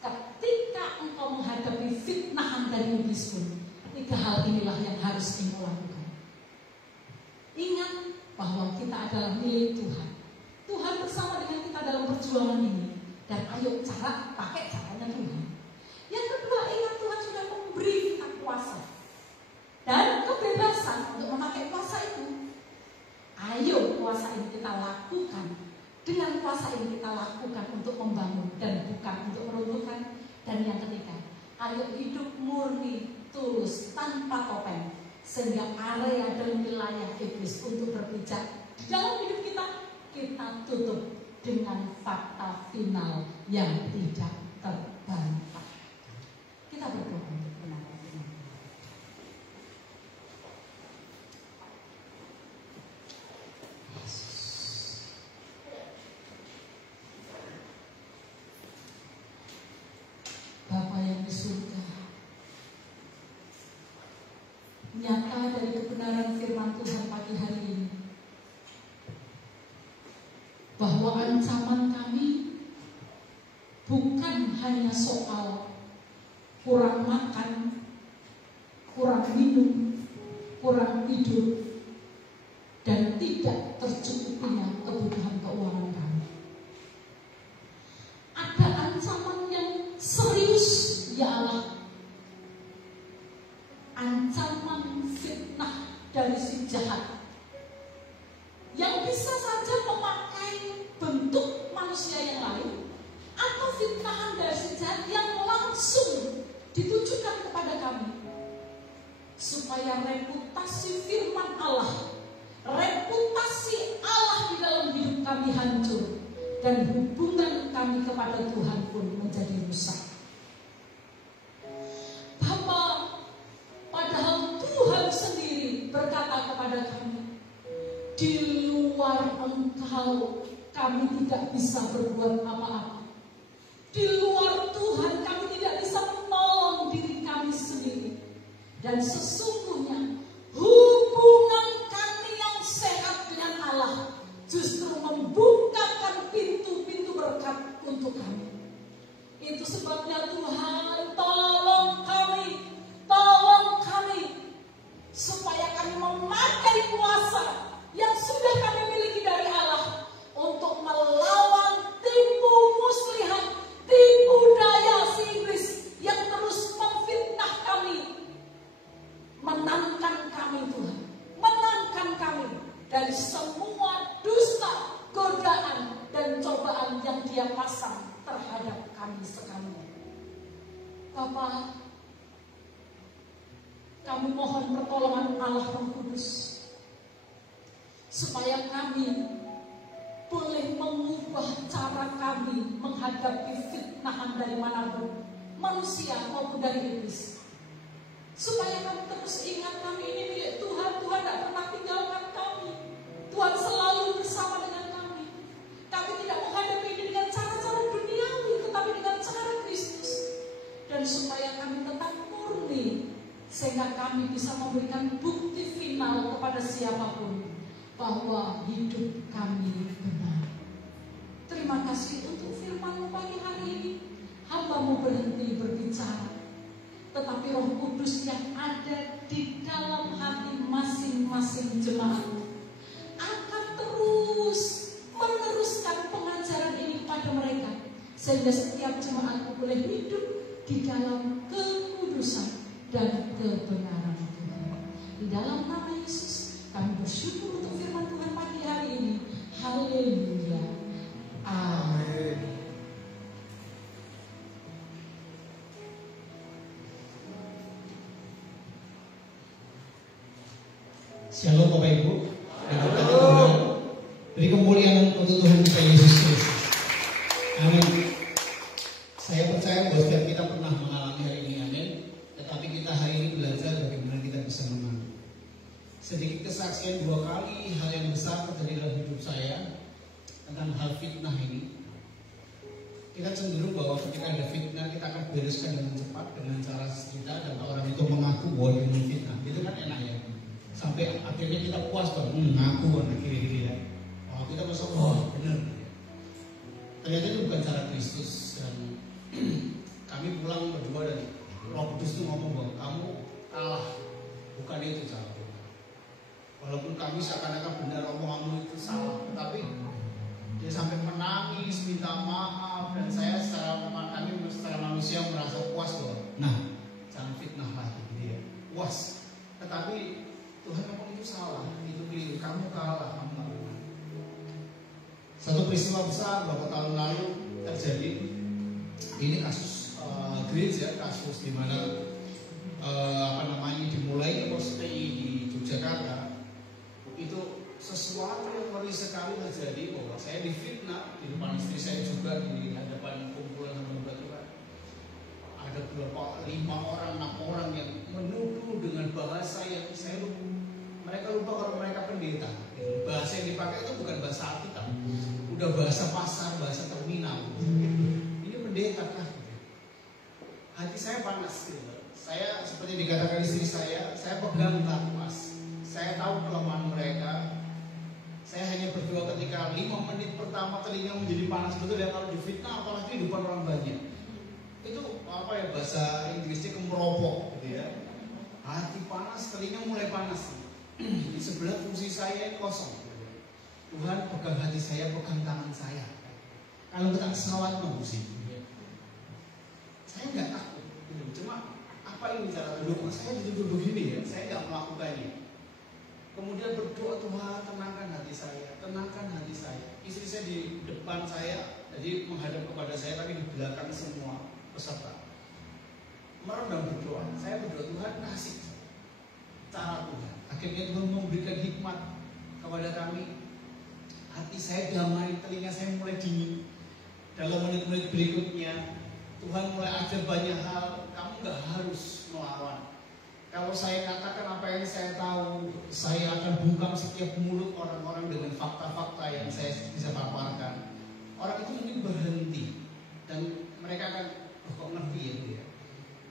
ketika engkau menghadapi fitnahan dari iblis pun, 3 hal inilah yang harus engkau lakukan. Ingat bahwa kita adalah milik Tuhan. Tuhan bersama dengan kita dalam perjuangan ini. Dan ayo pakai caranya Tuhan. Yang kedua, ingat Tuhan sudah memberi kita kuasa dan kebebasan untuk memakai kuasa itu. Ayo kuasa ini kita lakukan. Dengan kuasa ini kita lakukan untuk membangun dan bukan untuk meruntuhkan. Dan yang ketiga, ayo hidup murni, tulus, tanpa topeng, sehingga area dan wilayah iblis untuk berpijak di dalam hidup kita tutup dengan fakta final yang tidak terbantah. Kita berdoa untuk kebenaran firman. Bapa yang di surga, nyata dari kebenaran firman Tuhan pagi hari ini, bahwa ancaman kami bukan hanya soal kurang makan, kurang minum, kurang tidur, dan tidak tercukupinya kebutuhan keuangan kami. Ada ancaman yang serius, ya Allah. Ancaman fitnah dari si jahat yang bisa saja memakai bentuk manusia yang lain, atau fitnahan dari si jahat yang langsung ditujukan kepada kami, supaya reputasi firman Allah, reputasi Allah di dalam hidup kami hancur, dan hubungan kami kepada Tuhan pun menjadi rusak. Bapa, padahal Tuhan sendiri berkata kepada kami, di luar Engkau kami tidak bisa berbuat apa-apa. Di luar Tuhan kami tidak bisa menolong diri kami sendiri. Dan sesungguhnya hubungan kami yang sehat dengan Allah justru membukakan pintu-pintu berkat untuk kami. Itu sebabnya Tuhan, tolong kami supaya kami memakai kuasa yang sudah kami miliki dari Allah untuk melawan tipu muslihat, tipu daya si iblis yang terus memfitnah kami, menangkan kami Tuhan, menangkan kami dari semua dusta, godaan, dan cobaan yang dia pasang terhadap kami sekalian. Bapa, kami mohon pertolongan Allah Roh Kudus supaya kami boleh mengubah cara kami menghadapi fitnahan dari manapun, manusia maupun dari iblis. Supaya kami terus ingat kami ini milik Tuhan. Tuhan tidak pernah tinggalkan kami. Tuhan selalu bersama dengan kami. Kami tidak menghadapi ini dengan cara-cara duniawi, tetapi dengan cara Kristus. Dan supaya kami tetap murni, sehingga kami bisa memberikan bukti final kepada siapapun bahwa hidup kami benar. Terima kasih untuk firman-Mu pagi hari ini. Hamba-Mu berhenti berbicara, tetapi Roh Kudus yang ada di dalam hati masing-masing jemaat akan terus meneruskan pengajaran ini pada mereka, sehingga setiap jemaat boleh hidup di dalam kekudusan dan kebenaran Tuhan. Di dalam nama Yesus kami bersyukur untuk firman Tuhan pagi hari ini. Haleluya. Amin. Shalom Bapak Ibu. Tuhan beri kemuliaan untuk Tuhan kita Yesus Kristus. Amin. Saya percaya bahwa setiap kita pernah mengalami hari ini, amin. Tetapi kita hari ini belajar bagaimana kita bisa menang. Sedikit kesaksian 2 kali hal yang besar terjadi dalam hidup saya tentang hal fitnah ini. Kita cenderung bahwa ketika ada fitnah kita akan bereskan dengan cepat dengan cara kita dan orang itu mengaku bahwa dia fitnah. Itu kan enak ya. Sampai akhirnya kita puas bahwa mengaku gini-gini ya. Oh, kita merasa oh benar. Ternyata itu bukan cara Kristus. Dan kami pulang berdua dan Roh Kudus itu ngomong bahwa kamu kalah, bukan itu cara Tuhan. Walaupun kami seakan-akan benar omonganmu itu salah, tetapi dia sampai menangis, minta maaf, dan saya secara manusia merasa puas bahwa nah jangan fitnah lagi dia puas. Tetapi Tuhan ngomong itu salah, itu keliru, kamu kalah, kamu nggak menang. Satu peristiwa besar beberapa tahun lalu terjadi. Ini kasus gereja, kasus di mana dimulai PSTI di Yogyakarta. Itu sesuatu yang ngeri sekali terjadi bahwa saya difitnah di depan istri saya juga di hadapan kumpulan hamba Tuhan. Ada 5 orang, 6 orang yang menuduh dengan bahasa yang mereka lupa kalau mereka pendeta. Bahasa yang dipakai itu bukan bahasa Alkitab, udah bahasa pasar, bahasa terminal. Ini pendeta kah? Hati saya panas gitu. Saya seperti dikatakan istri saya pegang nafas. Saya tahu kelemahan mereka. Saya hanya berdoa ketika 5 menit pertama telinga menjadi panas betul ya kalau difitnah, apalagi di depan orang banyak. Itu bahasa Inggrisnya kemeropok gitu ya. Hati panas, telinga mulai panas. Di sebelah fungsi saya kosong. Tuhan pegang hati saya, pegang tangan saya. Kalau kita pesawat sih, saya nggak takut. Cuma apa ini cara duduk? Saya duduk begini ya, saya nggak melakukannya. Kemudian berdoa, Tuhan tenangkan hati saya, tenangkan hati saya. Istri saya di depan saya, jadi menghadap kepada saya, tapi di belakang semua peserta. Merendah berdoa, saya berdoa Tuhan kasih cara Tuhan. Akhirnya Tuhan memberikan hikmat kepada kami. Hati saya damai, telinga saya mulai dingin. Dalam menit-menit berikutnya Tuhan mulai ajar banyak hal. Kamu gak harus melawan. Kalau saya katakan apa yang saya tahu, saya akan bungkam setiap mulut orang-orang dengan fakta-fakta yang saya bisa paparkan. Orang itu mungkin berhenti dan mereka akan kok ngerti ya.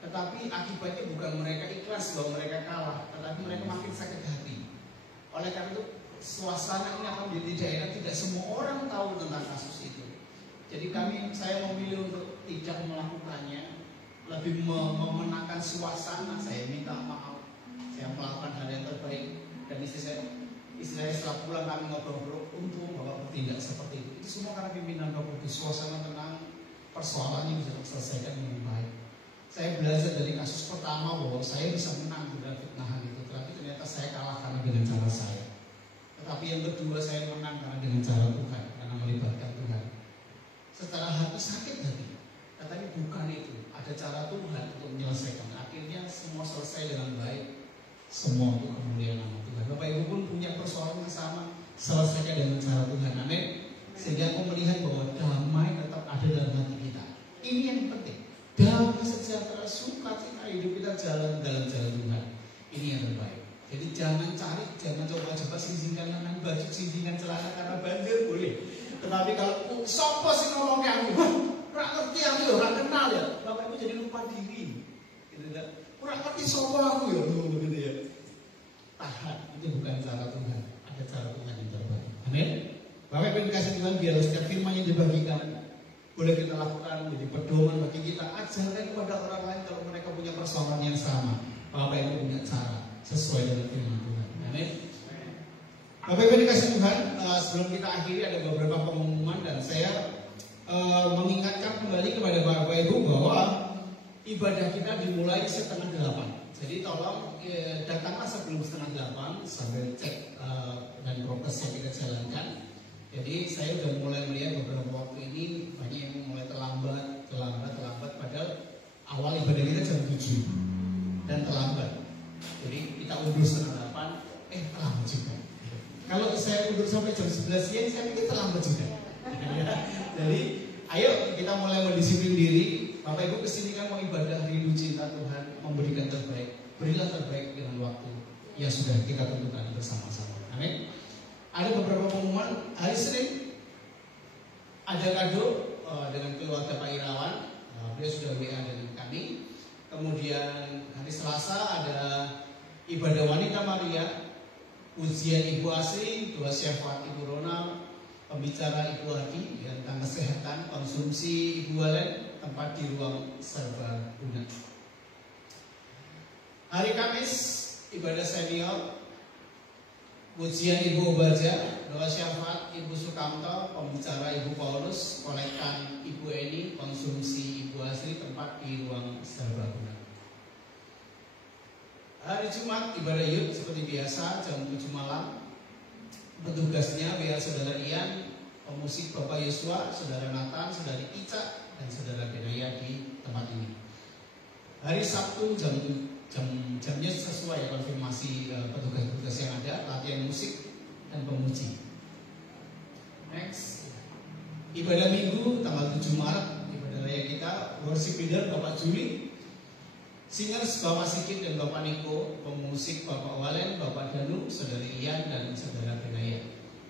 Tetapi akibatnya bukan mereka ikhlas bahwa mereka kalah, tetapi mereka makin sakit hati. Oleh karena itu suasana ini akan menjadi daerah tidak semua orang tahu tentang kasus itu. Jadi saya memilih untuk tidak melakukannya, lebih memenangkan suasana. Saya minta maaf, saya melakukan hal yang terbaik. Dan istri saya setelah pulang kami ngobrol-ngobrol, untuk Bapak bertindak seperti itu. Itu semua karena pimpinan Roh Kudus. Suasana tenang, persoalannya bisa terselesaikan dengan baik. Saya belajar dari kasus pertama bahwa saya bisa menang dengan fitnahan itu, tapi ternyata saya kalah karena dengan cara saya. Tetapi yang kedua saya menang karena dengan cara Tuhan, karena melibatkan Tuhan. Secara hati sakit hati, tetapi bukan itu. Ada cara Tuhan untuk menyelesaikan. Akhirnya semua selesai dengan baik. Semua untuk kemuliaan nama Tuhan. Bapak Ibu pun punya persoalan yang sama, selesaikan dengan cara Tuhan. Amin. Sehingga aku melihat bahwa damai tetap ada dalam hati kita. Ini yang penting. Damai sejahtera, sukacita hidup kita jalan dalam jalan Tuhan. Ini yang terbaik. Jadi jangan coba singkirkan lengan baju, singkirkan celana karena banjir boleh. Tetapi kalau sopo sih ngomongnya aku, ora ngerti aku, ora kenal ya. Bapak Ibu jadi lupa diri. Gitu kan? Ora ngerti sopo aku ya, begitu ya. Tahan, itu bukan cara Tuhan. Ada cara Tuhan yang terbaik. Amin. Bapak Ibu dikasih Tuhan biar setiap firman yang dibagikan boleh kita lakukan menjadi pedoman bagi kita. Ajarkan kepada orang lain kalau mereka punya persoalan yang sama. Bapak Ibu punya cara sesuai dengan firman Tuhan. Amin. Bapak Ibu dikasih Tuhan, sebelum kita akhiri ada beberapa pengumuman dan saya mengingatkan kembali kepada Bapak Ibu bahwa ibadah kita dimulai 7:30. Jadi tolong datanglah sebelum 7:30 sambil cek dan prokes yang kita jalankan. Jadi saya sudah mulai melihat beberapa waktu ini banyak yang mulai terlambat. Padahal awal ibadah kita jam 7 dan terlambat. Jadi kita undur 7:30, terlambat juga. Kalau saya undur sampai jam 11 siang, saya pikir terlambat juga. Jadi ayo kita mulai mendisiplin diri. Bapak Ibu kesini kan mau ibadah, rindu cinta Tuhan, memberikan terbaik. Berilah terbaik dengan waktu yang sudah kita tentukan bersama-sama. Amin. Ada beberapa pengumuman. Hari Senin ada kado dengan keluarga Pak Irawan. Beliau sudah WA dengan kami. Kemudian hari Selasa ada ibadah wanita Maria, ujian Ibu Asri, doa syafaat Ibu Ronald, pembicara Ibu Adi tentang kesehatan, konsumsi Ibu Walen, tempat di ruang serbaguna. Hari Kamis ibadah senior, ujian Ibu Obaja, doa syafaat Ibu Sukamto, pembicara Ibu Paulus, kolektan Ibu Eni, konsumsi Ibu Asri, tempat di ruang serbaguna. Hari Jumat ibadah Yud seperti biasa jam 7 malam. Petugasnya biar Saudara Ian, pemusik Bapak Yosua, Saudara Nathan, Saudari Ica, dan Saudara Benaya di tempat ini. Hari Sabtu jamnya sesuai ya, konfirmasi petugas-petugas yang ada, latihan musik dan pemuji. Next, ibadah Minggu tanggal 7 Maret, ibadah raya kita, worship leader Bapak Juli, singers Bapak Sikit dan Bapak Niko, pemusik Bapak Walen, Bapak Danu, Saudari Ian, dan Saudara Benaya.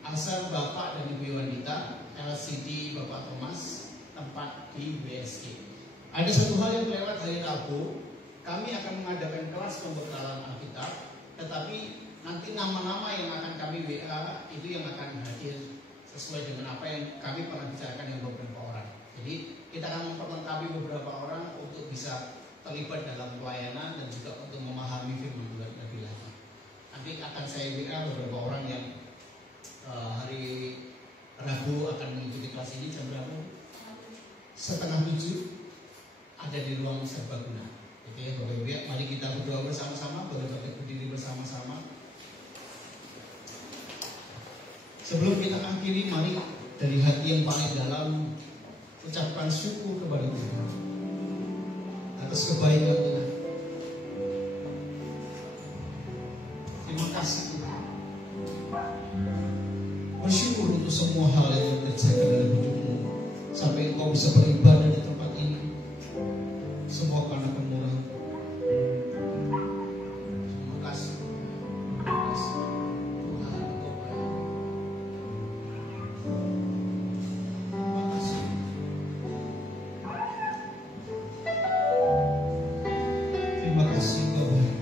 Asal Bapak dan Ibu Wanita, LCD Bapak Thomas, tempat di BSK. Ada satu hal yang lewat hari Rabu, kami akan mengadakan kelas pembekalan Alkitab, tetapi nanti nama-nama yang akan kami WA itu yang akan hadir sesuai dengan apa yang kami pernah bicarakan dengan beberapa orang. Jadi kita akan memperlengkapi beberapa orang untuk bisa terlibat dalam pelayanan dan juga untuk memahami firman Tuhan lebih lagi. Nanti akan saya WA beberapa orang yang hari Rabu akan mengikuti kelas ini jam berapa? 6:30 ada di ruang serbaguna. Oke, Bapak Ibu ya, mari kita berdoa bersama-sama, boleh Bapak berdiri bersama-sama. Sebelum kita akhiri, mari dari hati yang paling dalam ucapkan syukur kepada Tuhan atas kebaikan Tuhan. Terima kasih Tuhan. Bersyukur untuk semua hal yang terjadi dalam hidupmu sampai engkau bisa beribadah di tempat ini. Semua karena kemurahan. Terima kasih. Terima kasih. Tuhan engkau baik. Terima kasih. Terima kasih engkau baik.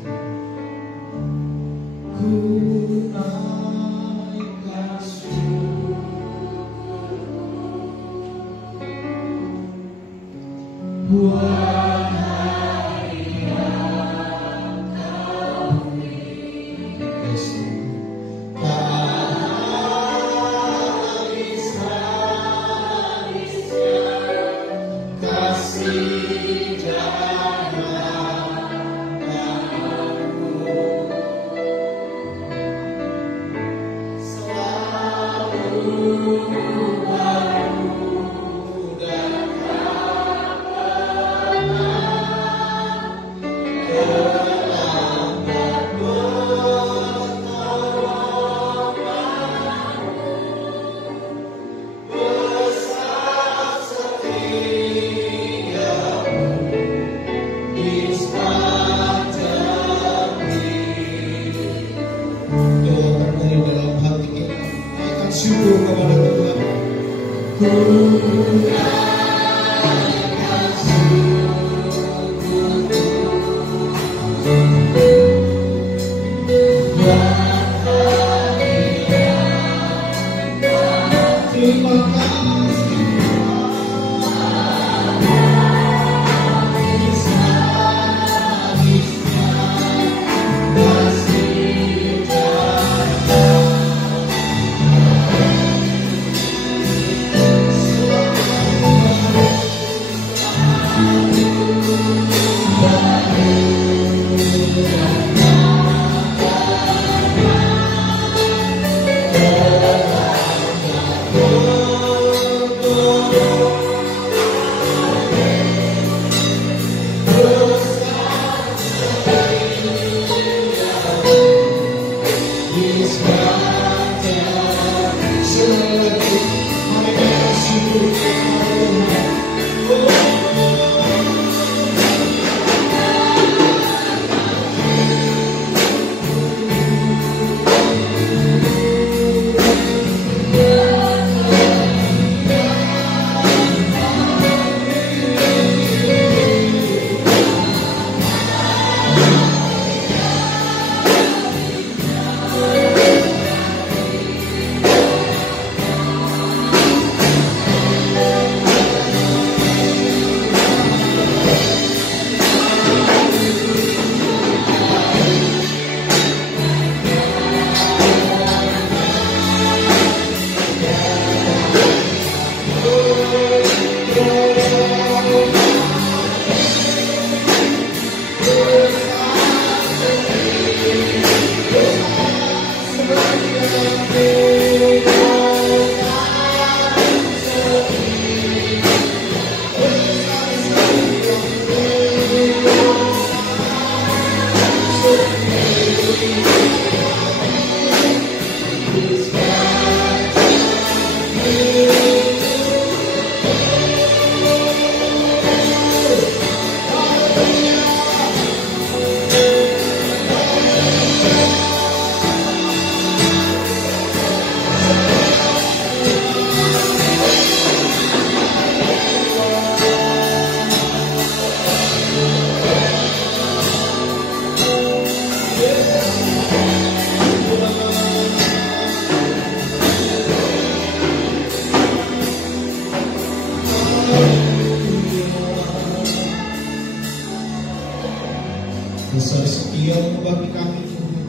yang bagi kami Tuhan.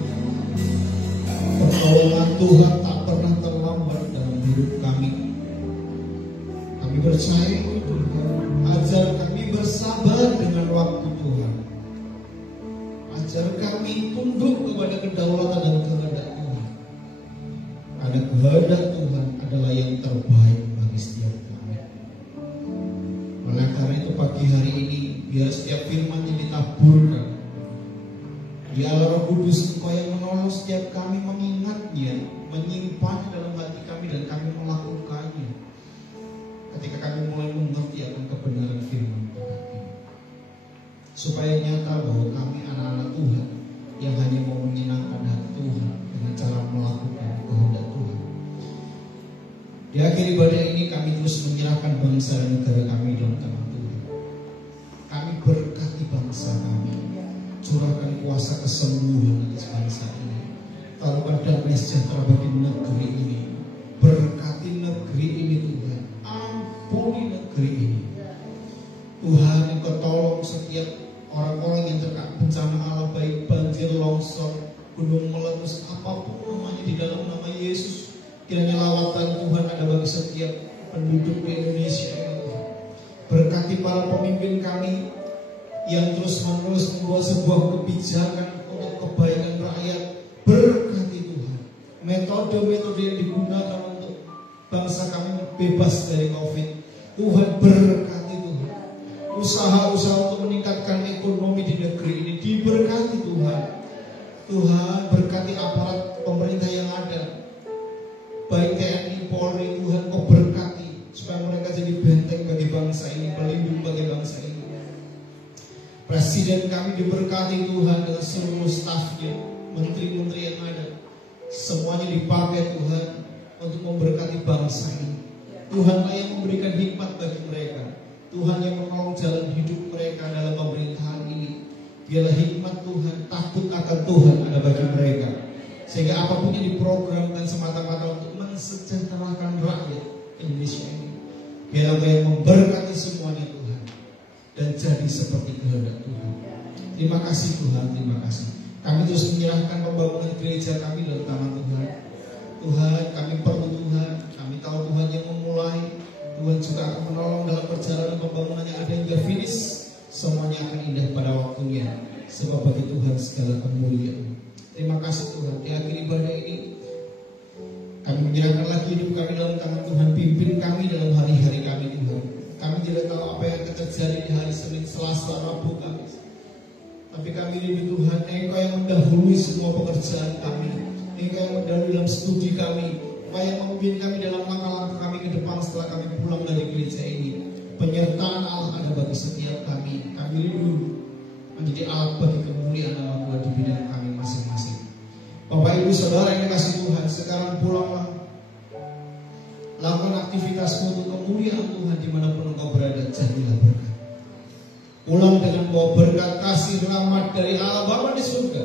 Pertolongan Tuhan tak pernah terlambat dalam hidup kami. Kami percaya Tuhan, ajar kami bersabar dengan waktu Tuhan. Ajar kami tunduk kepada kedaulatan dan kehendak Tuhan. Karena kehendak Tuhan adalah yang terbaik bagi setiap kami. Oleh karena itu pagi hari ini, biar setiap firman yang ditaburkan, biarlah Roh Kudus Engkau yang menolong setiap kami mengingatnya, menyimpan dalam hati kami dan kami melakukannya. Ketika kami mulai mengerti akan kebenaran firman Tuhan ini, supaya nyata bahwa kami anak-anak Tuhan yang hanya mau menyenangkan hati Tuhan dengan cara melakukan kehendak Tuhan. Di akhir ibadah ini kami terus menyerahkan bangsa dan negara kami dalam tangan Tuhan. Kami berkati bangsa kami, curahkan kuasa kesembuhan atas bangsa ini, taruhkan damai sejahtera bagi negeri ini. Berkati negeri ini Tuhan, ampuni negeri ini Tuhan. Engkau tolong setiap orang-orang yang terkena bencana alam, baik banjir, longsor, gunung meletus, apapun namanya, di dalam nama Yesus. Kiranya lawatan Tuhan ada bagi setiap penduduk di Indonesia ini Tuhan. Berkati para pemimpin kami yang terus-menerus membuat sebuah kebijakan untuk kebaikan rakyat. Berkati Tuhan metode-metode yang digunakan untuk bangsa kami bebas dari COVID. Tuhan berkati Tuhan. Usaha-usaha untuk meningkatkan ekonomi di negeri ini diberkati Tuhan. Tuhan berkati aparat pemerintah yang ada, baik TNI, Polri. Tuhan Kau berkati supaya mereka jadi benteng bagi bangsa ini, pelindung bagi bangsa ini. Presiden kami diberkati Tuhan dengan seluruh stafnya, menteri-menteri yang ada, semuanya dipakai Tuhan untuk memberkati bangsa ini. Tuhanlah yang memberikan hikmat bagi mereka, Tuhan yang menolong jalan hidup mereka dalam pemerintahan ini. Biarlah hikmat Tuhan, takut akan Tuhan ada bagi mereka, sehingga apapun yang diprogramkan semata-mata untuk mensejahterakan rakyat Indonesia ini, biarlah Kau yang memberkati semuanya Tuhan, dan jadi seperti kehendak Tuhan. Terima kasih Tuhan, terima kasih. Kami terus menyerahkan pembangunan gereja kami dalam tangan Tuhan. Tuhan, kami perlu Tuhan, kami tahu Tuhan yang memulai, Tuhan juga akan menolong dalam perjalanan pembangunan yang ada hingga finish. Semuanya akan indah pada waktunya, sebab bagi Tuhan segala kemuliaan. Terima kasih Tuhan. Di akhir ibadah ini kami menyerahkan lagi hidup kami dalam tangan Tuhan. Pimpin kami dalam hari-hari kami Tuhan. Kami tidak tahu apa yang akan terjadi di hari Senin, Selasa, Rabu, Kamis, tapi kami rindu Tuhan, Engkau yang mendahului semua pekerjaan kami, Engkau yang mendahului dalam studi kami, Engkau yang memimpin kami dalam langkah-langkah kami ke depan setelah kami pulang dari gereja ini. Penyertaan Allah ada bagi setiap kami. Kami rindu menjadi alat bagi kemuliaan nama Tuhan di bidang kami masing-masing. Bapak Ibu Saudara yang dikasihi Tuhan, sekarang pulanglah, lakukan aktivitasmu untuk kemuliaan Tuhan dimanapun engkau berada. Jadilah berkat. Pulang dengan bawa berkat kasih rahmat dari Allah Bapa di surga.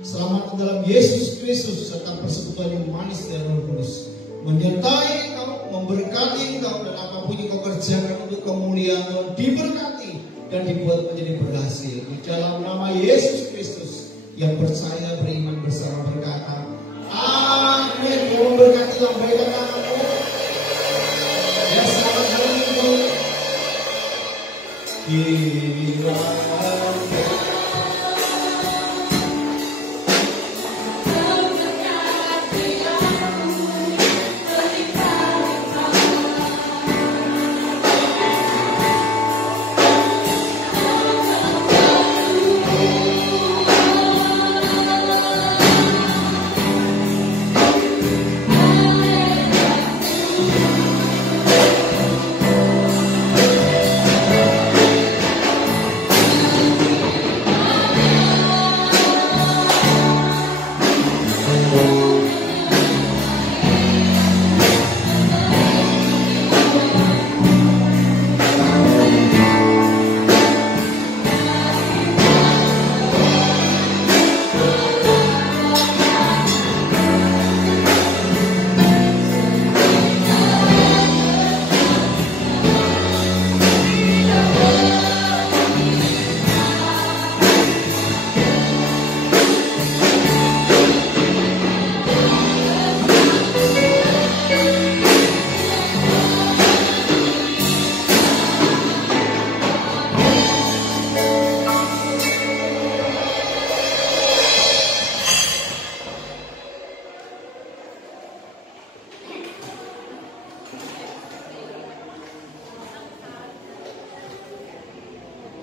Selamat dalam Yesus Kristus serta persekutuan yang manis dari Roh Kudus menyertai engkau, memberkati engkau, dan apapun yang kau kerjakan untuk kemuliaan Tuhan diberkati dan dibuat menjadi berhasil. Di dalam nama Yesus Kristus yang percaya, beriman bersama berkata amin. Yang memberkati lambaikan tanganmu. Ya, selamat hari Minggu.